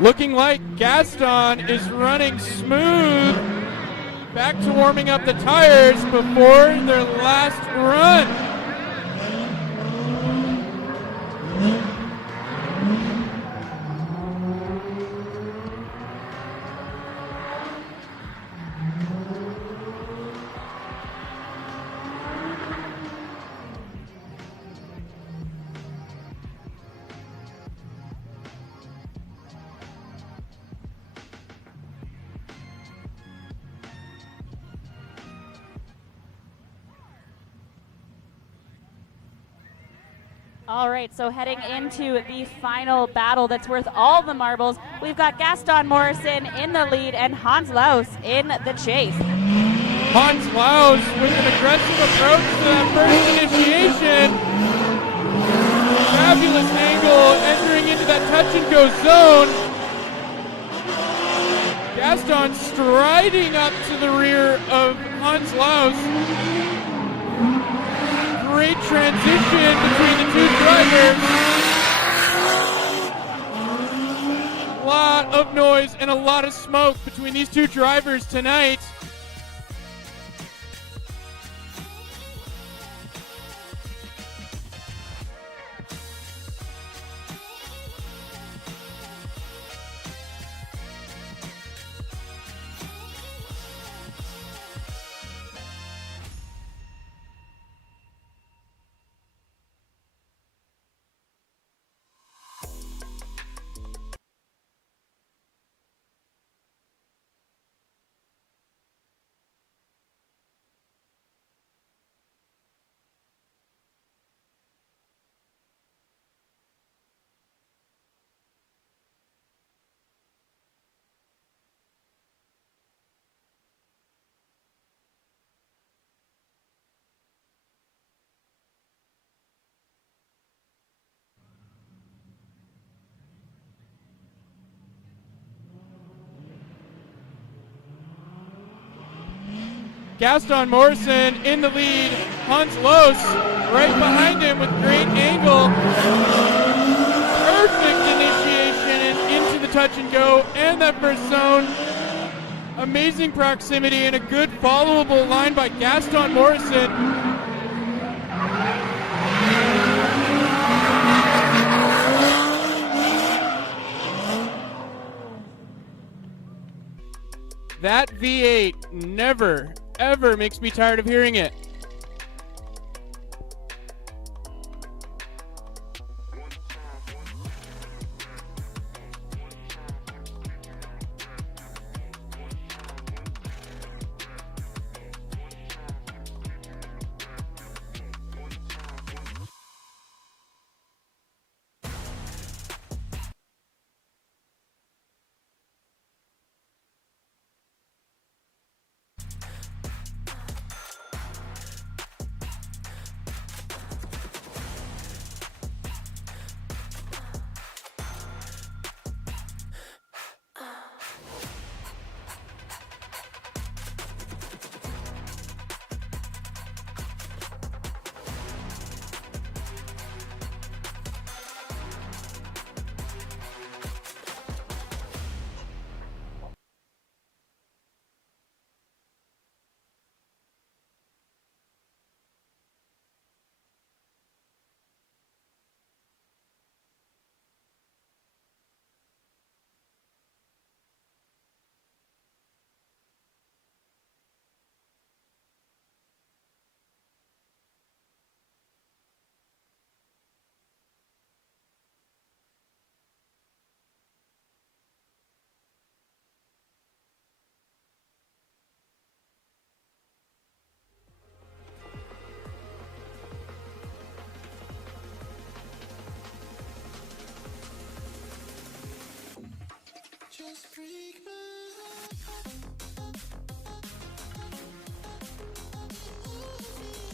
Looking like Gaston is running smooth. Back to warming up the tires before their last run. All right, so heading into the final battle that's worth all the marbles, we've got Gaston Morrison in the lead and Hans Laus in the chase. Hans Laus with an aggressive approach to that first initiation. Fabulous angle entering into that touch and go zone. Gaston striding up to the rear of Hans Laus. Great transition between the two drivers. A lot of noise and a lot of smoke between these two drivers tonight. Gaston Morrison in the lead. Hans Laus right behind him with great angle. Perfect initiation and into the touch and go and that first zone. Amazing proximity and a good followable line by Gaston Morrison. That V8 never, ever makes me tired of hearing it.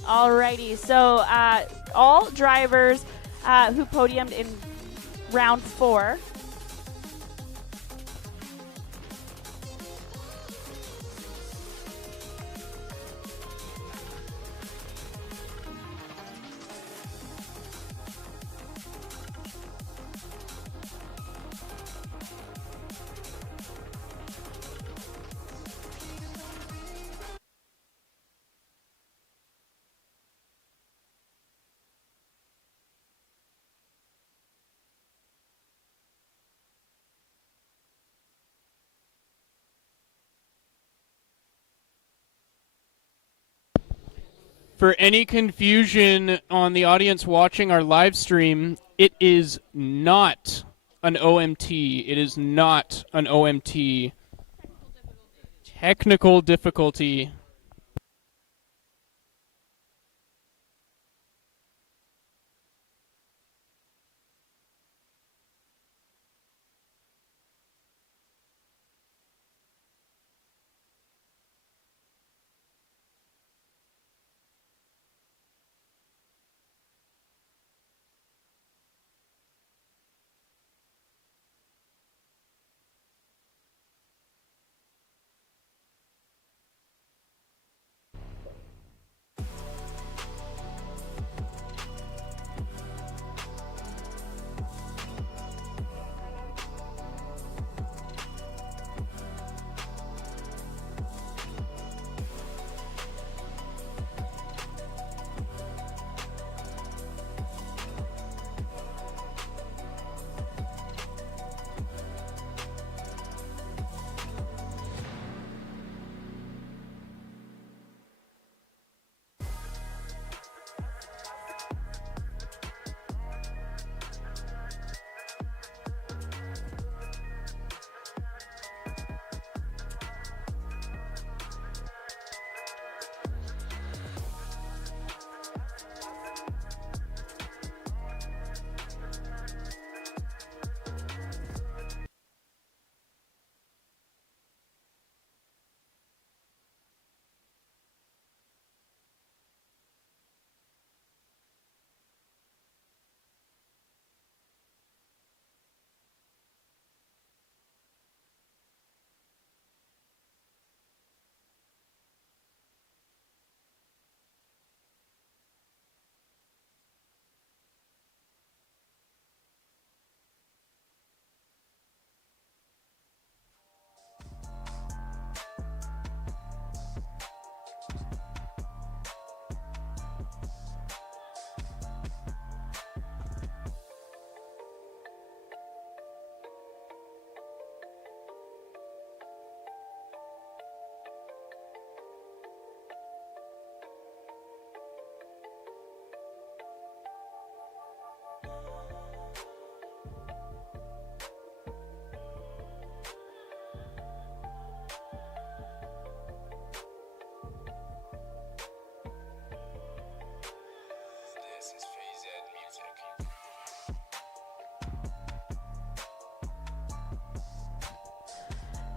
Alrighty, so all drivers who podiumed in round 4 For any confusion on the audience watching our live stream, it is not an OMT. It is not an OMT. Technical difficulty.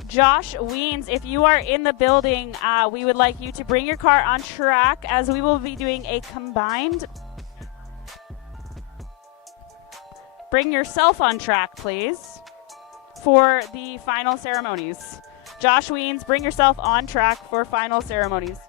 Josh Weens, if you are in the building, we would like you to bring your car on track as we will be doing a combined. Bring yourself on track, please, for the final ceremonies. Josh Weens, bring yourself on track for final ceremonies.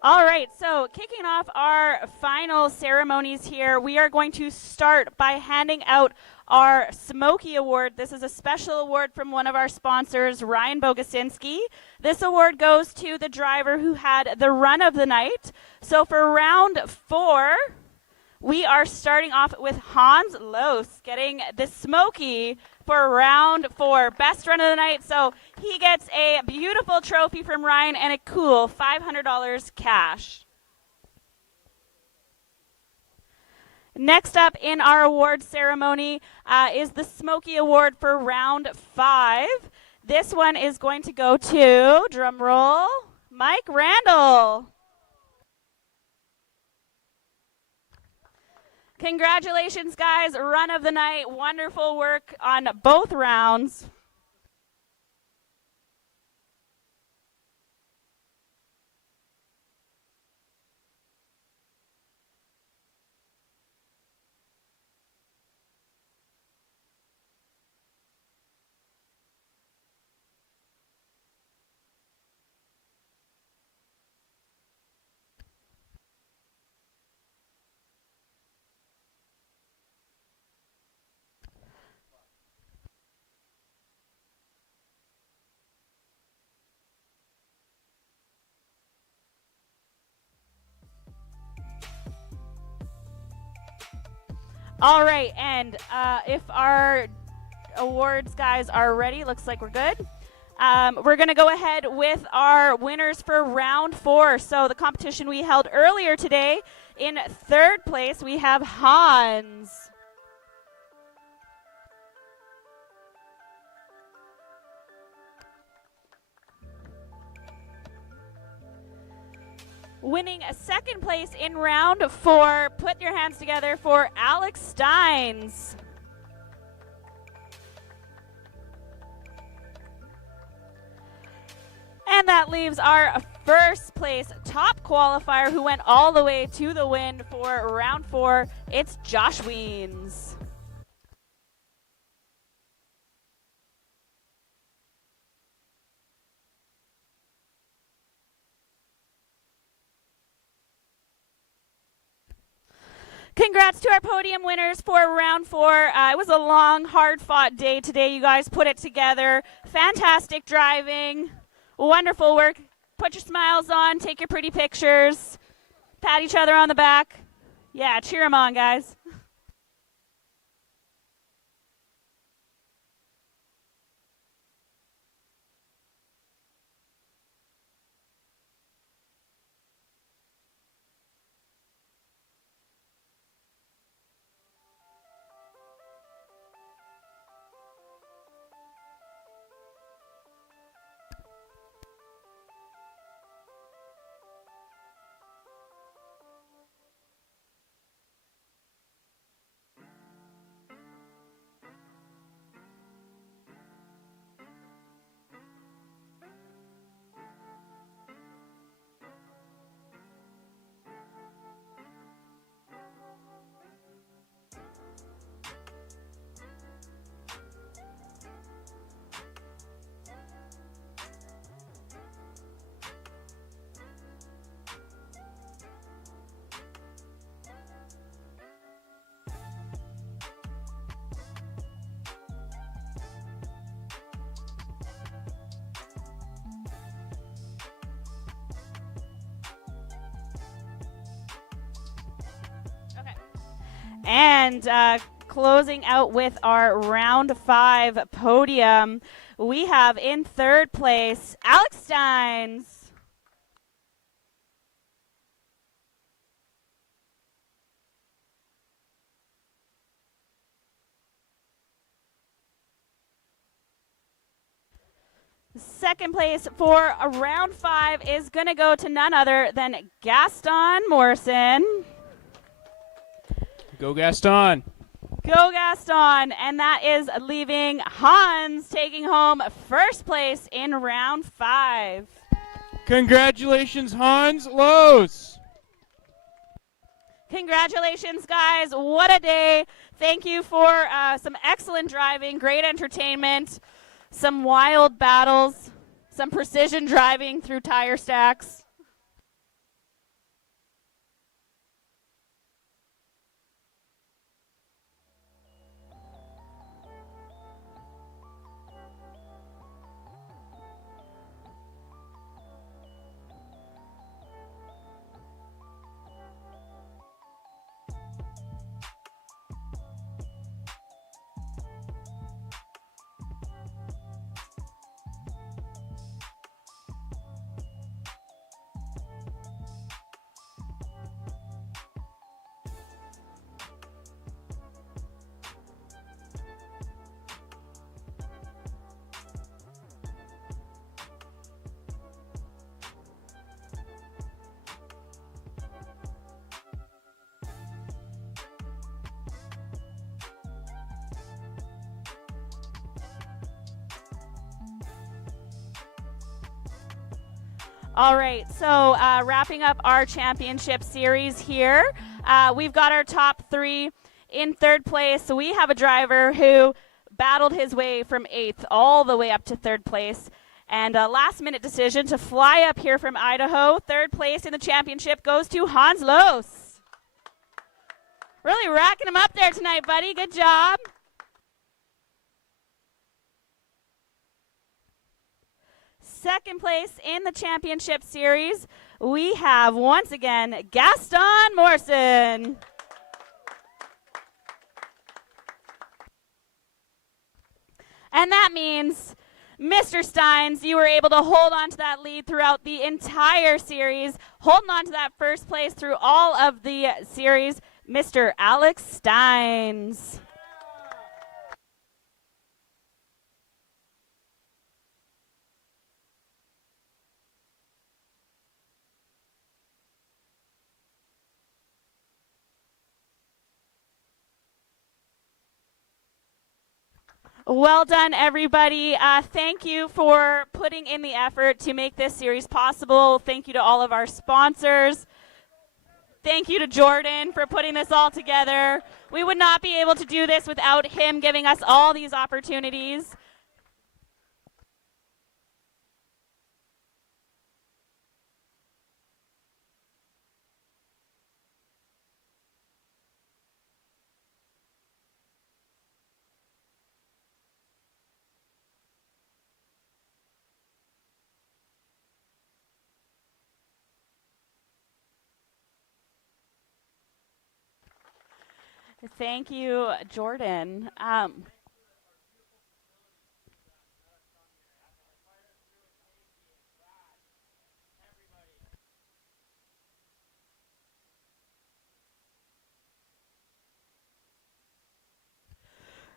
All right, so kicking off our final ceremonies here, we are going to start by handing out our Smoky Award. This is a special award from one of our sponsors, Ryan Bogasinski. This award goes to the driver who had the run of the night. So for round 4, we are starting off with Hans Los getting the Smoky for round 4. Best run of the night. So he gets a beautiful trophy from Ryan and a cool $500 cash. Next up in our award ceremony is the Smoky Award for round 5. This one is going to go to, drum roll, Mike Randall. Congratulations, guys. Run of the night. Wonderful work on both rounds. All right, and if our awards guys are ready, looks like we're good. We're going to go ahead with our winners for round 4. So the competition we held earlier today, in 3rd place, we have Hans. Winning a 2nd place in round 4, put your hands together for Alex Steins. And that leaves our 1st place top qualifier who went all the way to the win for round 4. It's Josh Weens. Congrats to our podium winners for round 4. It was a long, hard-fought day today. You guys put it together. Fantastic driving. Wonderful work. Put your smiles on. Take your pretty pictures. Pat each other on the back. Yeah, cheer them on, guys. And closing out with our round 5 podium, we have in 3rd place, Alex Steins. Second place for round 5 is going to go to none other than Gaston Morrison. Go Gaston. Go Gaston. And that is leaving Hans taking home 1st place in round 5. Congratulations, Hans Loos. Congratulations, guys. What a day. Thank you for some excellent driving, great entertainment, some wild battles, some precision driving through tire stacks. All right, so wrapping up our championship series here, we've got our top 3 in 3rd place. So we have a driver who battled his way from 8th all the way up to 3rd place. And a last-minute decision to fly up here from Idaho. 3rd place in the championship goes to Hans Loos. Really racking him up there tonight, buddy. Good job. Second place in the championship series, we have once again Gaston Morrison. And that means, Mr. Steins, you were able to hold on to that lead throughout the entire series, holding on to that first place through all of the series, Mr. Alex Steins. Well done, everybody. Thank you for putting in the effort to make this series possible. Thank you to all of our sponsors. Thank you to Jordan for putting this all together. We would not be able to do this without him giving us all these opportunities. Thank you, Jordan.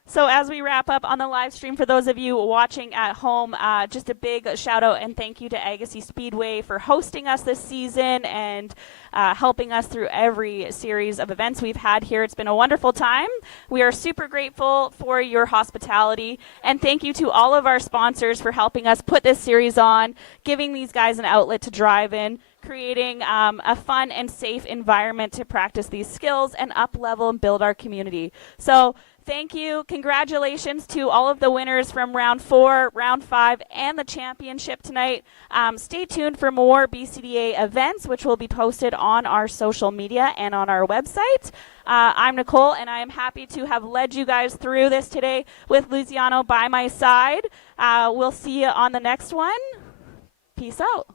So as we wrap up on the live stream, for those of you watching at home, just a big shout out and thank you to Agassiz Speedway for hosting us this season and helping us through every series of events we've had here. It's been a wonderful time. We are super grateful for your hospitality, and thank you to all of our sponsors for helping us put this series on, giving these guys an outlet to drive in, creating a fun and safe environment to practice these skills and up-level and build our community. So thank you. Congratulations to all of the winners from round 4, round 5, and the championship tonight. Stay tuned for more BCDA events, which will be posted on our social media and on our website. I'm Nicole, and I am happy to have led you guys through this today with Luciano by my side. We'll see you on the next one. Peace out.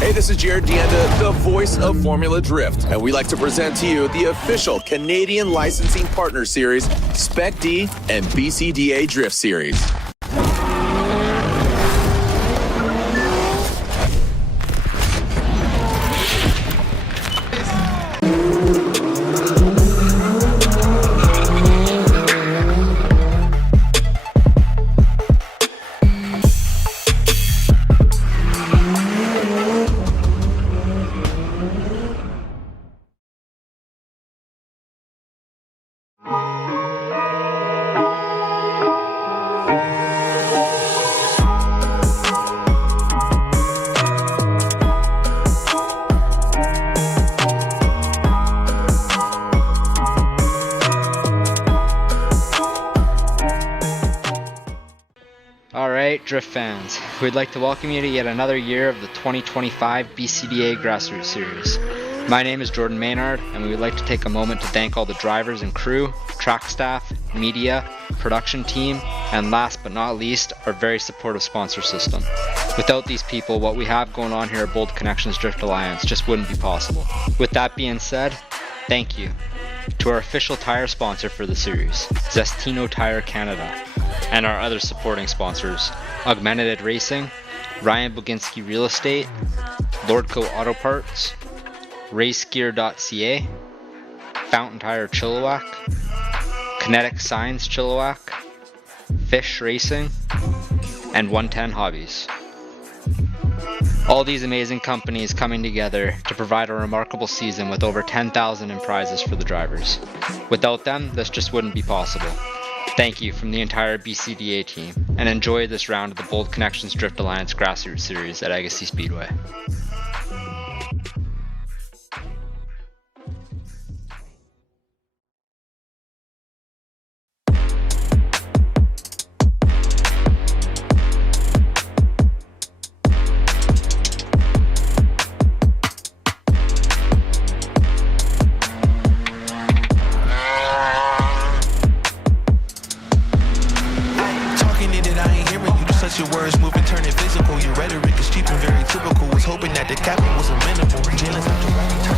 Hey, this is Jared Deanda, the voice of Formula Drift, and we like to present to you the official Canadian Licensing Partner Series, Spec D and BCDA Drift Series. Drift fans, we'd like to welcome you to yet another year of the 2025 BCDA Grassroots Series. My name is Jordan Maynard, and we would like to take a moment to thank all the drivers and crew, track staff, media, production team, and last but not least, our very supportive sponsor system. Without these people, what we have going on here at Bold Connections Drift Alliance just wouldn't be possible. With that being said, thank you to our official tire sponsor for the series, Zestino Tire Canada, and our other supporting sponsors, Augmented Racing, Ryan Boginski Real Estate, Lordco Auto Parts, RaceGear.ca, Fountain Tire Chilliwack, Kinetic Signs Chilliwack, Fish Racing, and 110 Hobbies. All these amazing companies coming together to provide a remarkable season with over 10,000 in prizes for the drivers. Without them, this just wouldn't be possible. Thank you from the entire BCDA team, and enjoy this round of the Bold Connections Drift Alliance Grassroots Series at Agassiz Speedway. wasn't winnable. Feelings after running,